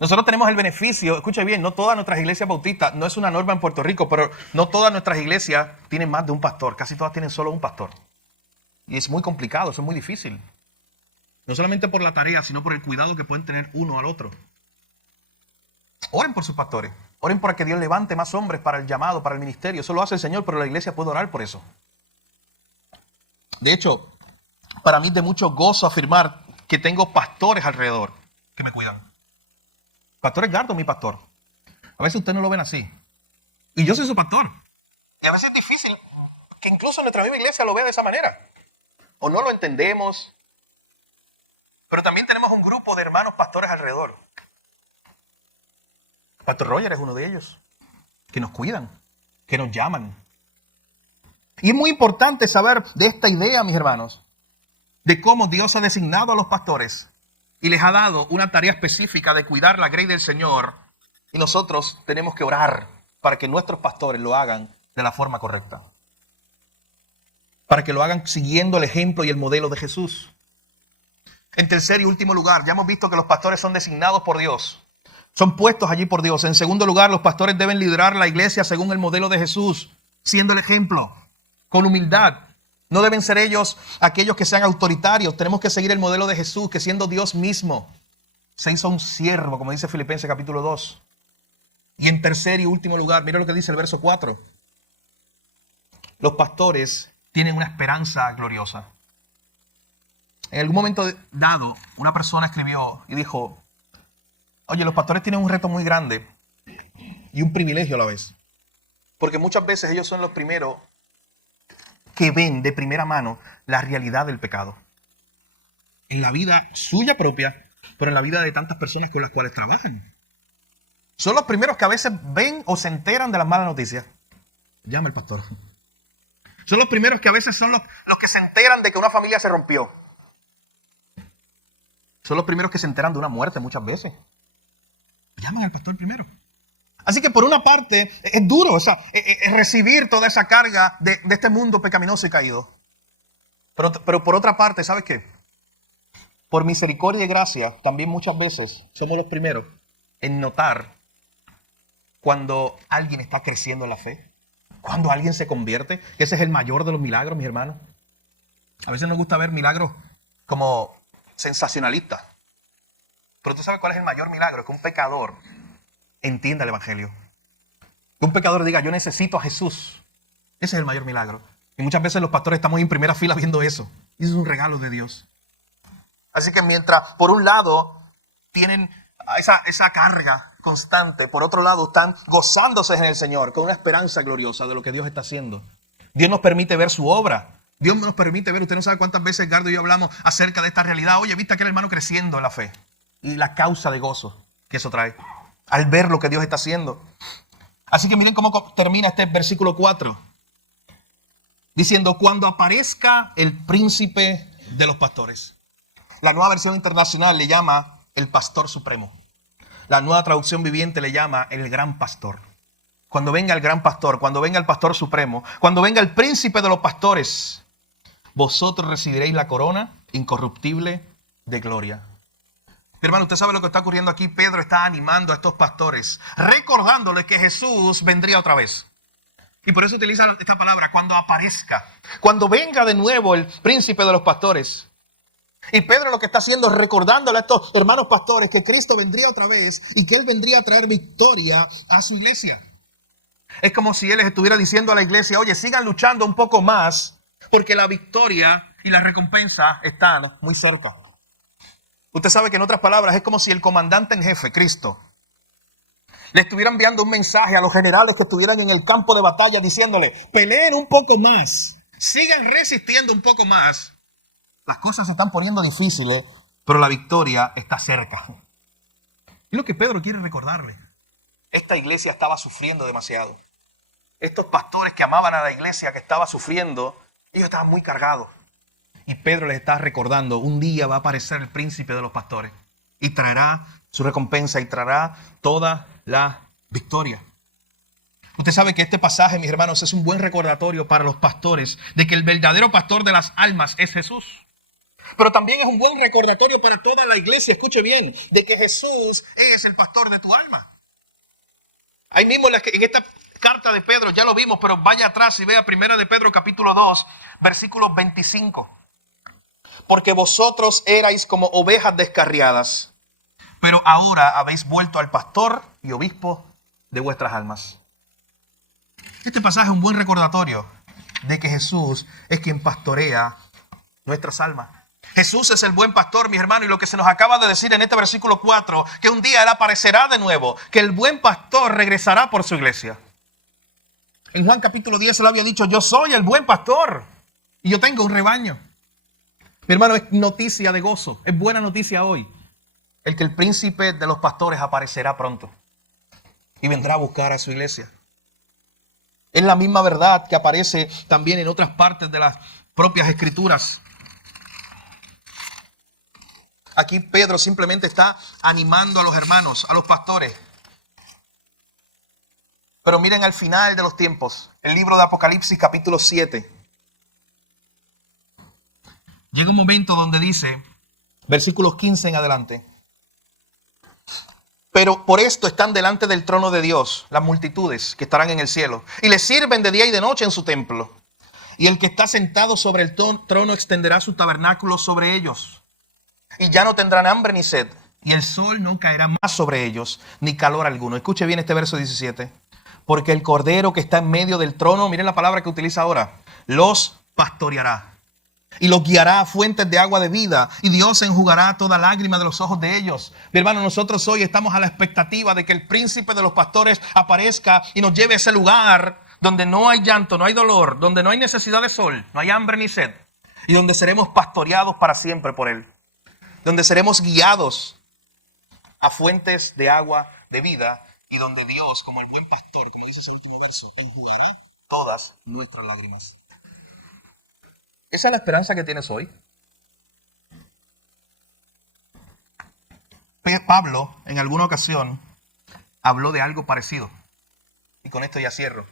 Nosotros tenemos el beneficio, escuche bien, no todas nuestras iglesias bautistas, no es una norma en Puerto Rico, pero no todas nuestras iglesias tienen más de un pastor. Casi todas tienen solo un pastor. Y es muy complicado, eso es muy difícil. No solamente por la tarea, sino por el cuidado que pueden tener uno al otro. Oren por sus pastores. Oren para que Dios levante más hombres para el llamado, para el ministerio. Eso lo hace el Señor, pero la iglesia puede orar por eso. De hecho, para mí es de mucho gozo afirmar que tengo pastores alrededor que me cuidan. Pastor Edgardo, mi pastor. A veces ustedes no lo ven así. Y yo soy su pastor. Y a veces es difícil que incluso nuestra misma iglesia lo vea de esa manera. O no lo entendemos. Pero también tenemos un grupo de hermanos pastores alrededor. Pastor Roger es uno de ellos. Que nos cuidan, que nos llaman. Y es muy importante saber de esta idea, mis hermanos, de cómo Dios ha designado a los pastores y les ha dado una tarea específica de cuidar la grey del Señor. Y nosotros tenemos que orar para que nuestros pastores lo hagan de la forma correcta. para que lo hagan siguiendo el ejemplo y el modelo de Jesús. En tercer y último lugar, ya hemos visto que los pastores son designados por Dios. Son puestos allí por Dios. En segundo lugar, los pastores deben liderar la iglesia según el modelo de Jesús, siendo el ejemplo, con humildad. No deben ser ellos aquellos que sean autoritarios. Tenemos que seguir el modelo de Jesús, que siendo Dios mismo, se hizo un siervo, como dice Filipenses capítulo 2. Y en tercer y último lugar, mira lo que dice el verso 4. Los pastores tienen una esperanza gloriosa. En algún momento dado, una persona escribió y dijo, oye, los pastores tienen un reto muy grande y un privilegio a la vez. Porque muchas veces ellos son los primeros que ven de primera mano la realidad del pecado. En la vida suya propia, pero en la vida de tantas personas con las cuales trabajan. Son los primeros que a veces ven o se enteran de las malas noticias. Llama el pastor. Son los primeros que a veces son los que se enteran de que una familia se rompió. Son los primeros que se enteran de una muerte muchas veces. Llaman al pastor primero. Así que por una parte es duro es recibir toda esa carga de este mundo pecaminoso y caído. Pero por otra parte, ¿sabes qué? Por misericordia y gracia, también muchas veces somos los primeros en notar cuando alguien está creciendo en la fe, cuando alguien se convierte. Ese es el mayor de los milagros, mis hermanos. A veces nos gusta ver milagros como sensacionalistas. Pero tú sabes cuál es el mayor milagro, que un pecador entienda el evangelio. Que un pecador diga, yo necesito a Jesús. Ese es el mayor milagro. Y muchas veces los pastores estamos en primera fila viendo eso. Y eso es un regalo de Dios. Así que mientras por un lado tienen esa carga constante, por otro lado están gozándose en el Señor con una esperanza gloriosa de lo que Dios está haciendo. Dios nos permite ver su obra. Dios nos permite ver, usted no sabe cuántas veces Edgardo y yo hablamos acerca de esta realidad. Oye, viste a aquel hermano creciendo en la fe. Y la causa de gozo que eso trae al ver lo que Dios está haciendo. Así que miren cómo termina este versículo 4. Diciendo, cuando aparezca el príncipe de los pastores. La Nueva Versión Internacional le llama el pastor supremo. La Nueva Traducción Viviente le llama el gran pastor. Cuando venga el gran pastor, cuando venga el pastor supremo, cuando venga el príncipe de los pastores, vosotros recibiréis la corona incorruptible de gloria. Mi hermano, usted sabe lo que está ocurriendo aquí. Pedro está animando a estos pastores, recordándoles que Jesús vendría otra vez. Y por eso utiliza esta palabra, cuando aparezca. Cuando venga de nuevo el príncipe de los pastores. Y Pedro lo que está haciendo es recordándole a estos hermanos pastores que Cristo vendría otra vez y que Él vendría a traer victoria a su iglesia. Es como si Él les estuviera diciendo a la iglesia, oye, sigan luchando un poco más porque la victoria y la recompensa están muy cerca. Usted sabe que en otras palabras es como si el comandante en jefe, Cristo, le estuviera enviando un mensaje a los generales que estuvieran en el campo de batalla diciéndole, peleen un poco más, sigan resistiendo un poco más. Las cosas se están poniendo difíciles, pero la victoria está cerca. Es lo que Pedro quiere recordarle. Esta iglesia estaba sufriendo demasiado. Estos pastores que amaban a la iglesia que estaba sufriendo, ellos estaban muy cargados. Y Pedro les está recordando, un día va a aparecer el príncipe de los pastores y traerá su recompensa y traerá toda la victoria. Usted sabe que este pasaje, mis hermanos, es un buen recordatorio para los pastores de que el verdadero pastor de las almas es Jesús. Pero también es un buen recordatorio para toda la iglesia, escuche bien, de que Jesús es el pastor de tu alma. Ahí mismo en esta carta de Pedro, ya lo vimos, pero vaya atrás y vea 1 de Pedro capítulo 2, versículo 25. Porque vosotros erais como ovejas descarriadas, pero ahora habéis vuelto al pastor y obispo de vuestras almas. Este pasaje es un buen recordatorio de que Jesús es quien pastorea nuestras almas. Jesús es el buen pastor, mis hermanos, y lo que se nos acaba de decir en este versículo 4, que un día Él aparecerá de nuevo, que el buen pastor regresará por su iglesia. En Juan capítulo 10 Él había dicho, yo soy el buen pastor y yo tengo un rebaño. Mi hermano, es noticia de gozo, es buena noticia hoy, el que el príncipe de los pastores aparecerá pronto y vendrá a buscar a su iglesia. Es la misma verdad que aparece también en otras partes de las propias escrituras. Aquí Pedro simplemente está animando a los hermanos, a los pastores. Pero miren al final de los tiempos, el libro de Apocalipsis capítulo 7. llega un momento donde dice, versículos 15 en adelante, pero por esto están delante del trono de Dios las multitudes que estarán en el cielo y le sirven de día y de noche en su templo. Y el que está sentado sobre el trono extenderá su tabernáculo sobre ellos. Y ya no tendrán hambre ni sed. Y el sol no caerá más sobre ellos, ni calor alguno. Escuche bien este verso 17. Porque el cordero que está en medio del trono, miren la palabra que utiliza ahora, los pastoreará. Y los guiará a fuentes de agua de vida. Y Dios enjugará toda lágrima de los ojos de ellos. Mi hermano, nosotros hoy estamos a la expectativa de que el príncipe de los pastores aparezca y nos lleve a ese lugar donde no hay llanto, no hay dolor, donde no hay necesidad de sol, no hay hambre ni sed. Y donde seremos pastoreados para siempre por Él. Donde seremos guiados a fuentes de agua de vida. Y donde Dios, como el buen pastor, como dice ese último verso, enjugará todas nuestras lágrimas. ¿Esa es la esperanza que tienes hoy? Pablo, en alguna ocasión, habló de algo parecido. Y con esto ya cierro.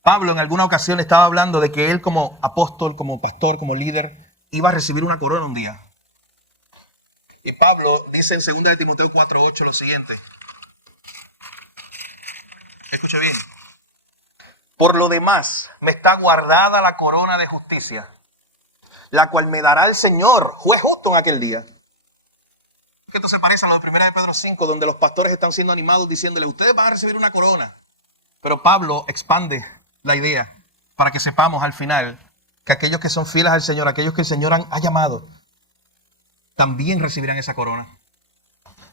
Pablo en alguna ocasión estaba hablando de que él como apóstol, como pastor, como líder, iba a recibir una corona un día. Y Pablo dice en 2 de Timoteo 4:8 lo siguiente. Escuche bien. Por lo demás, me está guardada la corona de justicia, la cual me dará el Señor, juez justo en aquel día. Esto se parece a lo de 1 de Pedro 5, donde los pastores están siendo animados diciéndole, ustedes van a recibir una corona. Pero Pablo expande la idea para que sepamos al final que aquellos que son fieles al Señor, aquellos que el Señor ha llamado, también recibirán esa corona.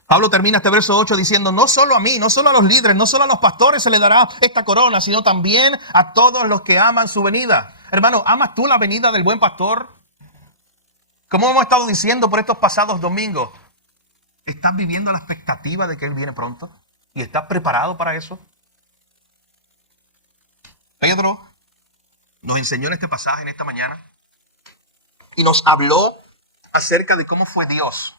Pablo termina este verso 8 diciendo, no solo a mí, no solo a los líderes, no solo a los pastores se les dará esta corona, sino también a todos los que aman su venida. Hermano, ¿amas tú la venida del buen pastor? Como hemos estado diciendo por estos pasados domingos, ¿estás viviendo la expectativa de que Él viene pronto? ¿Y estás preparado para eso? Pedro nos enseñó en este pasaje, en esta mañana, y nos habló acerca de cómo fue Dios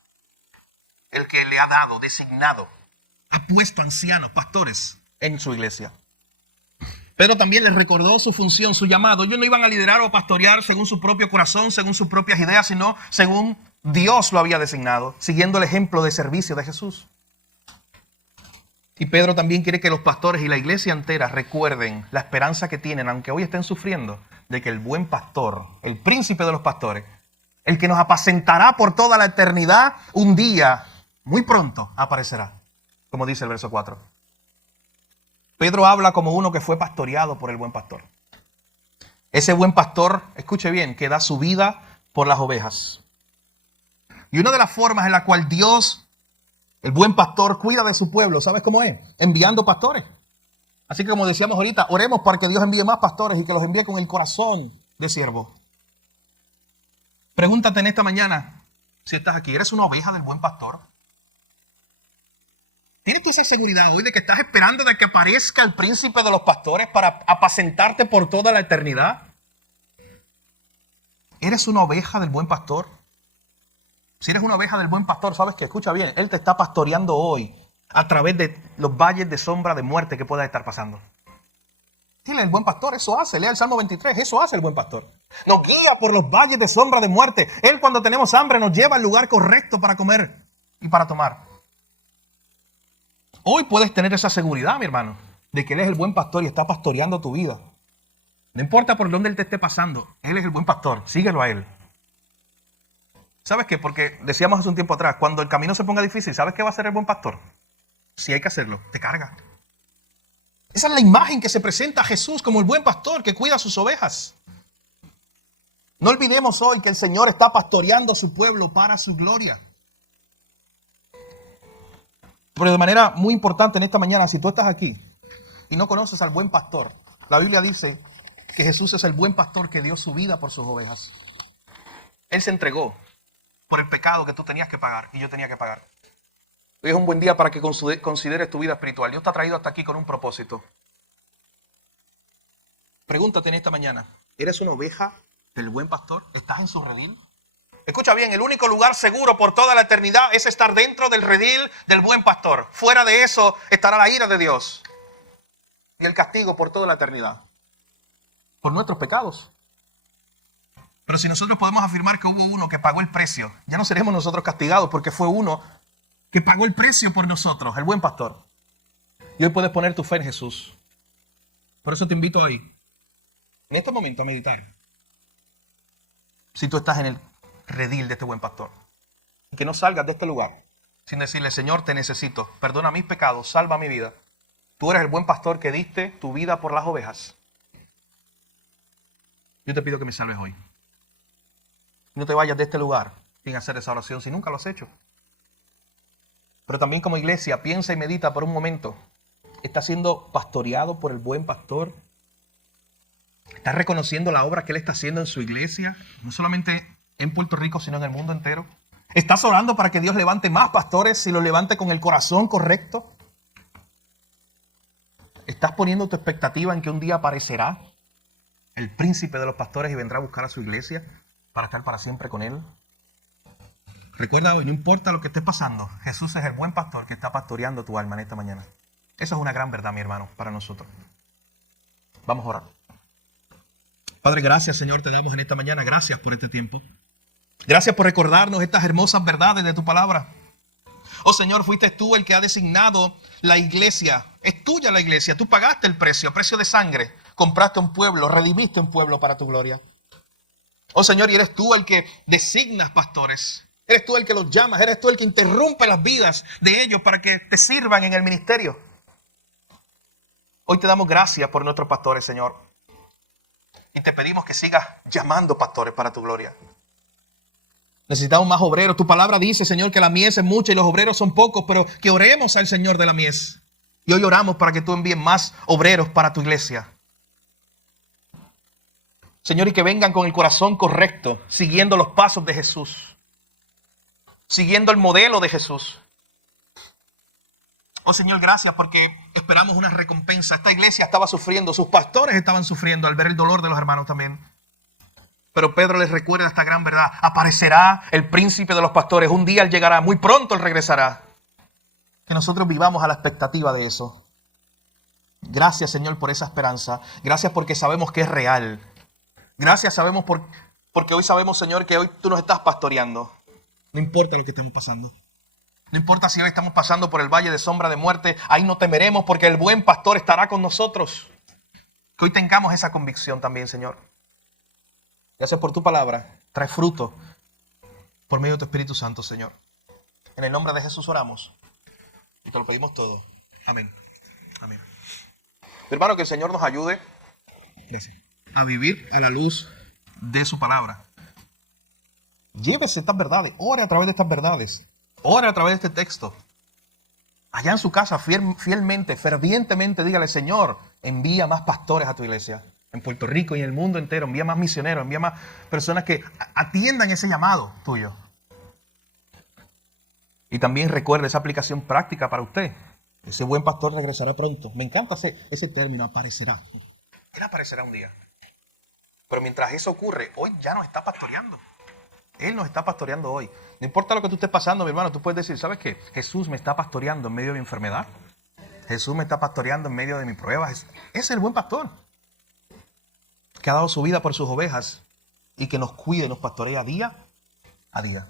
el que le ha dado, designado, ha puesto ancianos, pastores en su iglesia. Pero también les recordó su función, su llamado. Ellos no iban a liderar o pastorear según su propio corazón, según sus propias ideas, sino según Dios lo había designado, siguiendo el ejemplo de servicio de Jesús. Y Pedro también quiere que los pastores y la iglesia entera recuerden la esperanza que tienen, aunque hoy estén sufriendo, de que el buen pastor, el príncipe de los pastores, el que nos apacentará por toda la eternidad, un día, muy pronto, aparecerá, como dice el verso 4. Pedro habla como uno que fue pastoreado por el buen pastor. Ese buen pastor, escuche bien, que da su vida por las ovejas. Y una de las formas en la cual Dios, el buen pastor, cuida de su pueblo, ¿sabes cómo es? Enviando pastores. Así que como decíamos ahorita, oremos para que Dios envíe más pastores y que los envíe con el corazón de siervo. Pregúntate en esta mañana, si estás aquí, ¿eres una oveja del buen pastor? ¿Tienes tú esa seguridad hoy de que estás esperando de que aparezca el príncipe de los pastores para apacentarte por toda la eternidad? ¿Eres una oveja del buen pastor? Si eres una oveja del buen pastor, sabes que, escucha bien, Él te está pastoreando hoy a través de los valles de sombra de muerte que puedas estar pasando. Dile, el buen pastor eso hace, lea el Salmo 23, eso hace el buen pastor. Nos guía por los valles de sombra de muerte. Él cuando tenemos hambre nos lleva al lugar correcto para comer y para tomar. Hoy puedes tener esa seguridad, mi hermano, de que Él es el buen pastor y está pastoreando tu vida. No importa por dónde Él te esté pasando, Él es el buen pastor, síguelo a Él. ¿Sabes qué? Porque decíamos hace un tiempo atrás, cuando el camino se ponga difícil, ¿sabes qué va a hacer el buen pastor? Si hay que hacerlo, te carga. Esa es la imagen que se presenta a Jesús como el buen pastor que cuida a sus ovejas. No olvidemos hoy que el Señor está pastoreando a su pueblo para su gloria. Pero de manera muy importante en esta mañana, si tú estás aquí y no conoces al buen pastor, la Biblia dice que Jesús es el buen pastor que dio su vida por sus ovejas. Él se entregó por el pecado que tú tenías que pagar y yo tenía que pagar. Hoy es un buen día para que consideres tu vida espiritual. Dios te ha traído hasta aquí con un propósito. Pregúntate en esta mañana, ¿eres una oveja del buen pastor? ¿Estás en su redil? Escucha bien, el único lugar seguro por toda la eternidad es estar dentro del redil del buen pastor. Fuera de eso estará la ira de Dios y el castigo por toda la eternidad. Por nuestros pecados. Pero si nosotros podemos afirmar que hubo uno que pagó el precio, ya no seremos nosotros castigados porque fue uno que pagó el precio por nosotros, el buen pastor. Y hoy puedes poner tu fe en Jesús. Por eso te invito hoy, en este momento, a meditar. Si tú estás en el redil de este buen pastor. Y que no salgas de este lugar sin decirle, Señor, te necesito. Perdona mis pecados, salva mi vida. Tú eres el buen pastor que diste tu vida por las ovejas. Yo te pido que me salves hoy. No te vayas de este lugar sin hacer esa oración si nunca lo has hecho. Pero también como iglesia, piensa y medita por un momento. ¿Estás siendo pastoreado por el buen pastor? ¿Estás reconociendo la obra que Él está haciendo en su iglesia? No solamente en Puerto Rico, sino en el mundo entero. ¿Estás orando para que Dios levante más pastores y los levante con el corazón correcto? ¿Estás poniendo tu expectativa en que un día aparecerá el príncipe de los pastores y vendrá a buscar a su iglesia para estar para siempre con Él? Recuerda hoy, no importa lo que esté pasando, Jesús es el buen pastor que está pastoreando tu alma en esta mañana. Esa es una gran verdad, mi hermano, para nosotros. Vamos a orar. Padre, gracias, Señor, te damos en esta mañana. Gracias por este tiempo. Gracias por recordarnos estas hermosas verdades de tu palabra. Oh, Señor, fuiste tú el que ha designado la iglesia. Es tuya la iglesia. Tú pagaste el precio, a precio de sangre. Compraste un pueblo, redimiste un pueblo para tu gloria. Oh, Señor, y eres tú el que designas pastores. Eres tú el que los llamas. Eres tú el que interrumpe las vidas de ellos para que te sirvan en el ministerio. Hoy te damos gracias por nuestros pastores, Señor. Y te pedimos que sigas llamando pastores para tu gloria. Necesitamos más obreros. Tu palabra dice, Señor, que la mies es mucha y los obreros son pocos, pero que oremos al Señor de la mies. Y hoy oramos para que tú envíes más obreros para tu iglesia. Señor, y que vengan con el corazón correcto, siguiendo los pasos de Jesús. Siguiendo el modelo de Jesús. Oh, Señor, gracias porque esperamos una recompensa. Esta iglesia estaba sufriendo, sus pastores estaban sufriendo al ver el dolor de los hermanos también. Pero Pedro les recuerda esta gran verdad. Aparecerá el príncipe de los pastores. Un día Él llegará, muy pronto Él regresará. Que nosotros vivamos a la expectativa de eso. Gracias, Señor, por esa esperanza. Gracias porque sabemos que es real. Gracias porque hoy sabemos, Señor, que hoy tú nos estás pastoreando. No importa lo que estemos pasando. No importa si hoy estamos pasando por el valle de sombra de muerte. Ahí no temeremos porque el buen pastor estará con nosotros. Que hoy tengamos esa convicción también, Señor. Gracias por tu palabra. Trae fruto por medio de tu Espíritu Santo, Señor. En el nombre de Jesús oramos. Y te lo pedimos todo. Amén. Amén. Hermano, que el Señor nos ayude a vivir a la luz de su palabra. Llévese estas verdades. Ore a través de estas verdades. Ore a través de este texto. Allá en su casa, fielmente, fervientemente, dígale, Señor, envía más pastores a tu iglesia. En Puerto Rico y en el mundo entero, envía más misioneros, envía más personas que atiendan ese llamado tuyo. Y también recuerde esa aplicación práctica para usted. Ese buen pastor regresará pronto. Me encanta ese término, aparecerá. Él aparecerá un día. Pero mientras eso ocurre, hoy ya nos está pastoreando. Él nos está pastoreando hoy. No importa lo que tú estés pasando, mi hermano, tú puedes decir, ¿sabes qué? Jesús me está pastoreando en medio de mi enfermedad. Jesús me está pastoreando en medio de mi prueba. Ese es el buen pastor que ha dado su vida por sus ovejas y que nos cuide y nos pastorea día a día.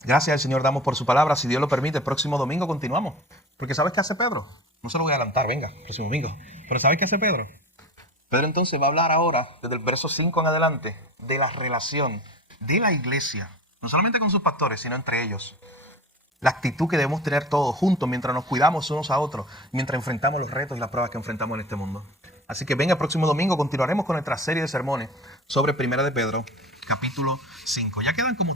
Gracias al Señor damos por su palabra. Si Dios lo permite, el próximo domingo continuamos. Porque ¿sabes qué hace Pedro? No se lo voy a adelantar, venga, el próximo domingo. Pero ¿sabes qué hace Pedro? Pedro entonces va a hablar ahora, desde el verso 5 en adelante, de la relación de la iglesia, no solamente con sus pastores, sino entre ellos. La actitud que debemos tener todos juntos mientras nos cuidamos unos a otros, mientras enfrentamos los retos y las pruebas que enfrentamos en este mundo. Así que venga el próximo domingo, continuaremos con nuestra serie de sermones sobre Primera de Pedro, capítulo 5. Ya quedan como